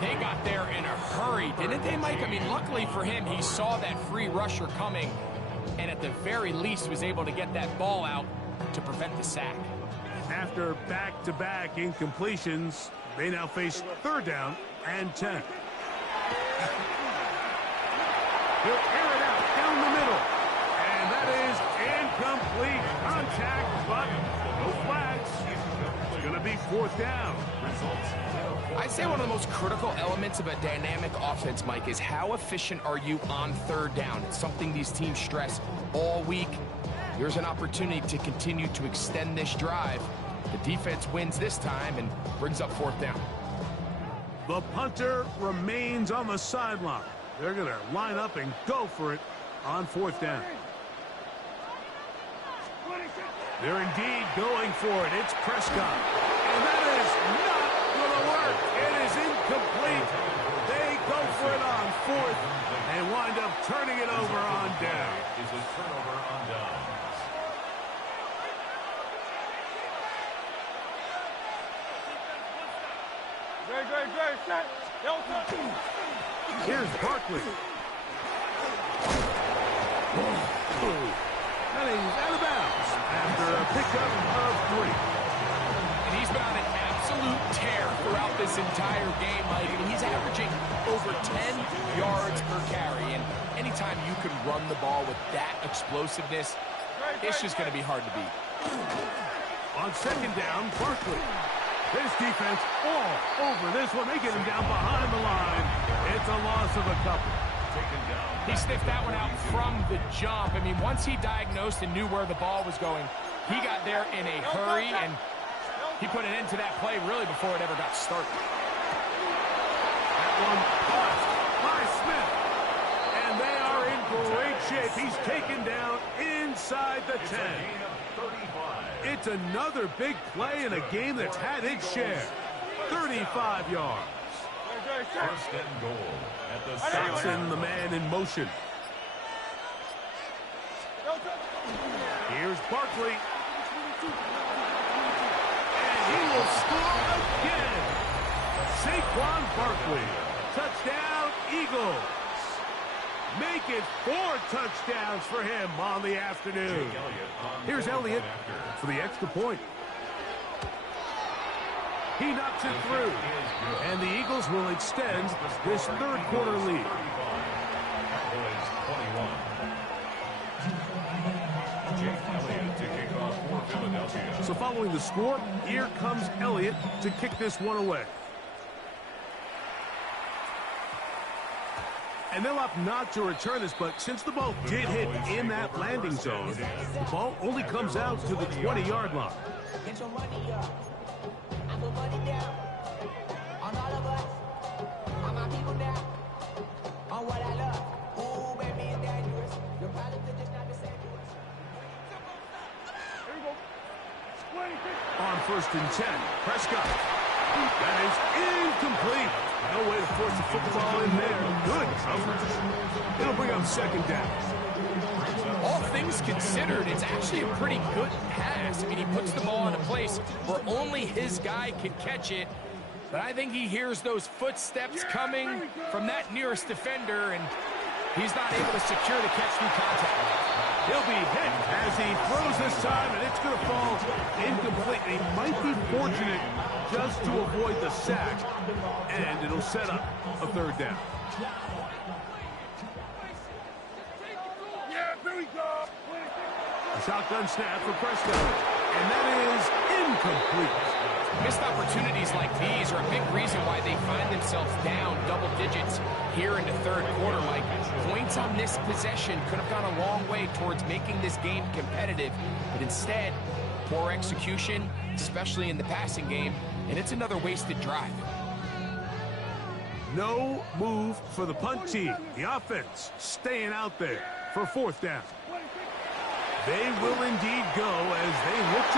They got there in a hurry, didn't they, Mike? I mean, luckily for him, he saw that free rusher coming, and at the very least was able to get that ball out to prevent the sack. After back-to-back incompletions, they now face third down and 10. He'll air it out down the middle, and that is incomplete. Contact, but no flags. It's going to be fourth down. I'd say one of the most critical elements of a dynamic offense, Mike, is how efficient are you on third down. It's something these teams stress all week. Here's an opportunity to continue to extend this drive. The defense wins this time and brings up fourth down. The punter remains on the sideline. They're going to line up and go for it on fourth down. They're indeed going for it. It's Prescott. And that is not going to work. It is incomplete. They go for it on fourth and wind up turning it over on down. Is a turnover on down. Great, set. Here's Barkley. And he's out of bounds after a pickup of 3. And he's been on an absolute tear throughout this entire game, Mike. I mean, he's averaging over 10 yards per carry. And anytime you can run the ball with that explosiveness, it's just going to be hard to beat. On second down, Barkley. His defense all over this one. They get him down behind the line. It's a loss of a couple. He sniffed that one out from the jump. I mean, once he diagnosed and knew where the ball was going, he got there in a hurry, and he put an end to that play really before it ever got started. That one caught by Smith. And they are in great shape. He's taken down inside the 10. It's another big play in a game that's had its share. 35 yards. First and goal at the Saxon, the man in motion. Here's Barkley. And he will score again. Saquon Barkley. Touchdown, Eagles. Make it 4 touchdowns for him on the afternoon. Here's Elliott for the extra point. He knocks it through, and the Eagles will extend this third quarter lead. So following the score, here comes Elliott to kick this one away. And they'll opt not to return this, but since the ball did hit in that landing zone, the ball only comes out to the 20-yard line. Get your money up. I put money down on all of us, on my people now, on what I love. Ooh, baby, it's dangerous. Your problems are just not the same to us. Here we go. On first and 10, Prescott. That is incomplete. No way to force the football in there. Good coverage. It'll bring up second down. All things considered, it's actually a pretty good pass. I mean, he puts the ball in a place where only his guy can catch it. But I think he hears those footsteps coming from that nearest defender, and he's not able to secure the catch through contact. He'll be hit as he throws this time, and it's going to fall incomplete. He might be fortunate just to avoid the sack, and it'll set up a third down. A shotgun snap for Prescott, and that is incomplete. Missed opportunities like these are a big reason why Instead, they find themselves down double digits here in the third quarter, Mike. Points on this possession could have gone a long way towards making this game competitive, but instead, poor execution, especially in the passing game, and it's another wasted drive. No move for the punt team. The offense staying out there for fourth down. They will indeed go as they look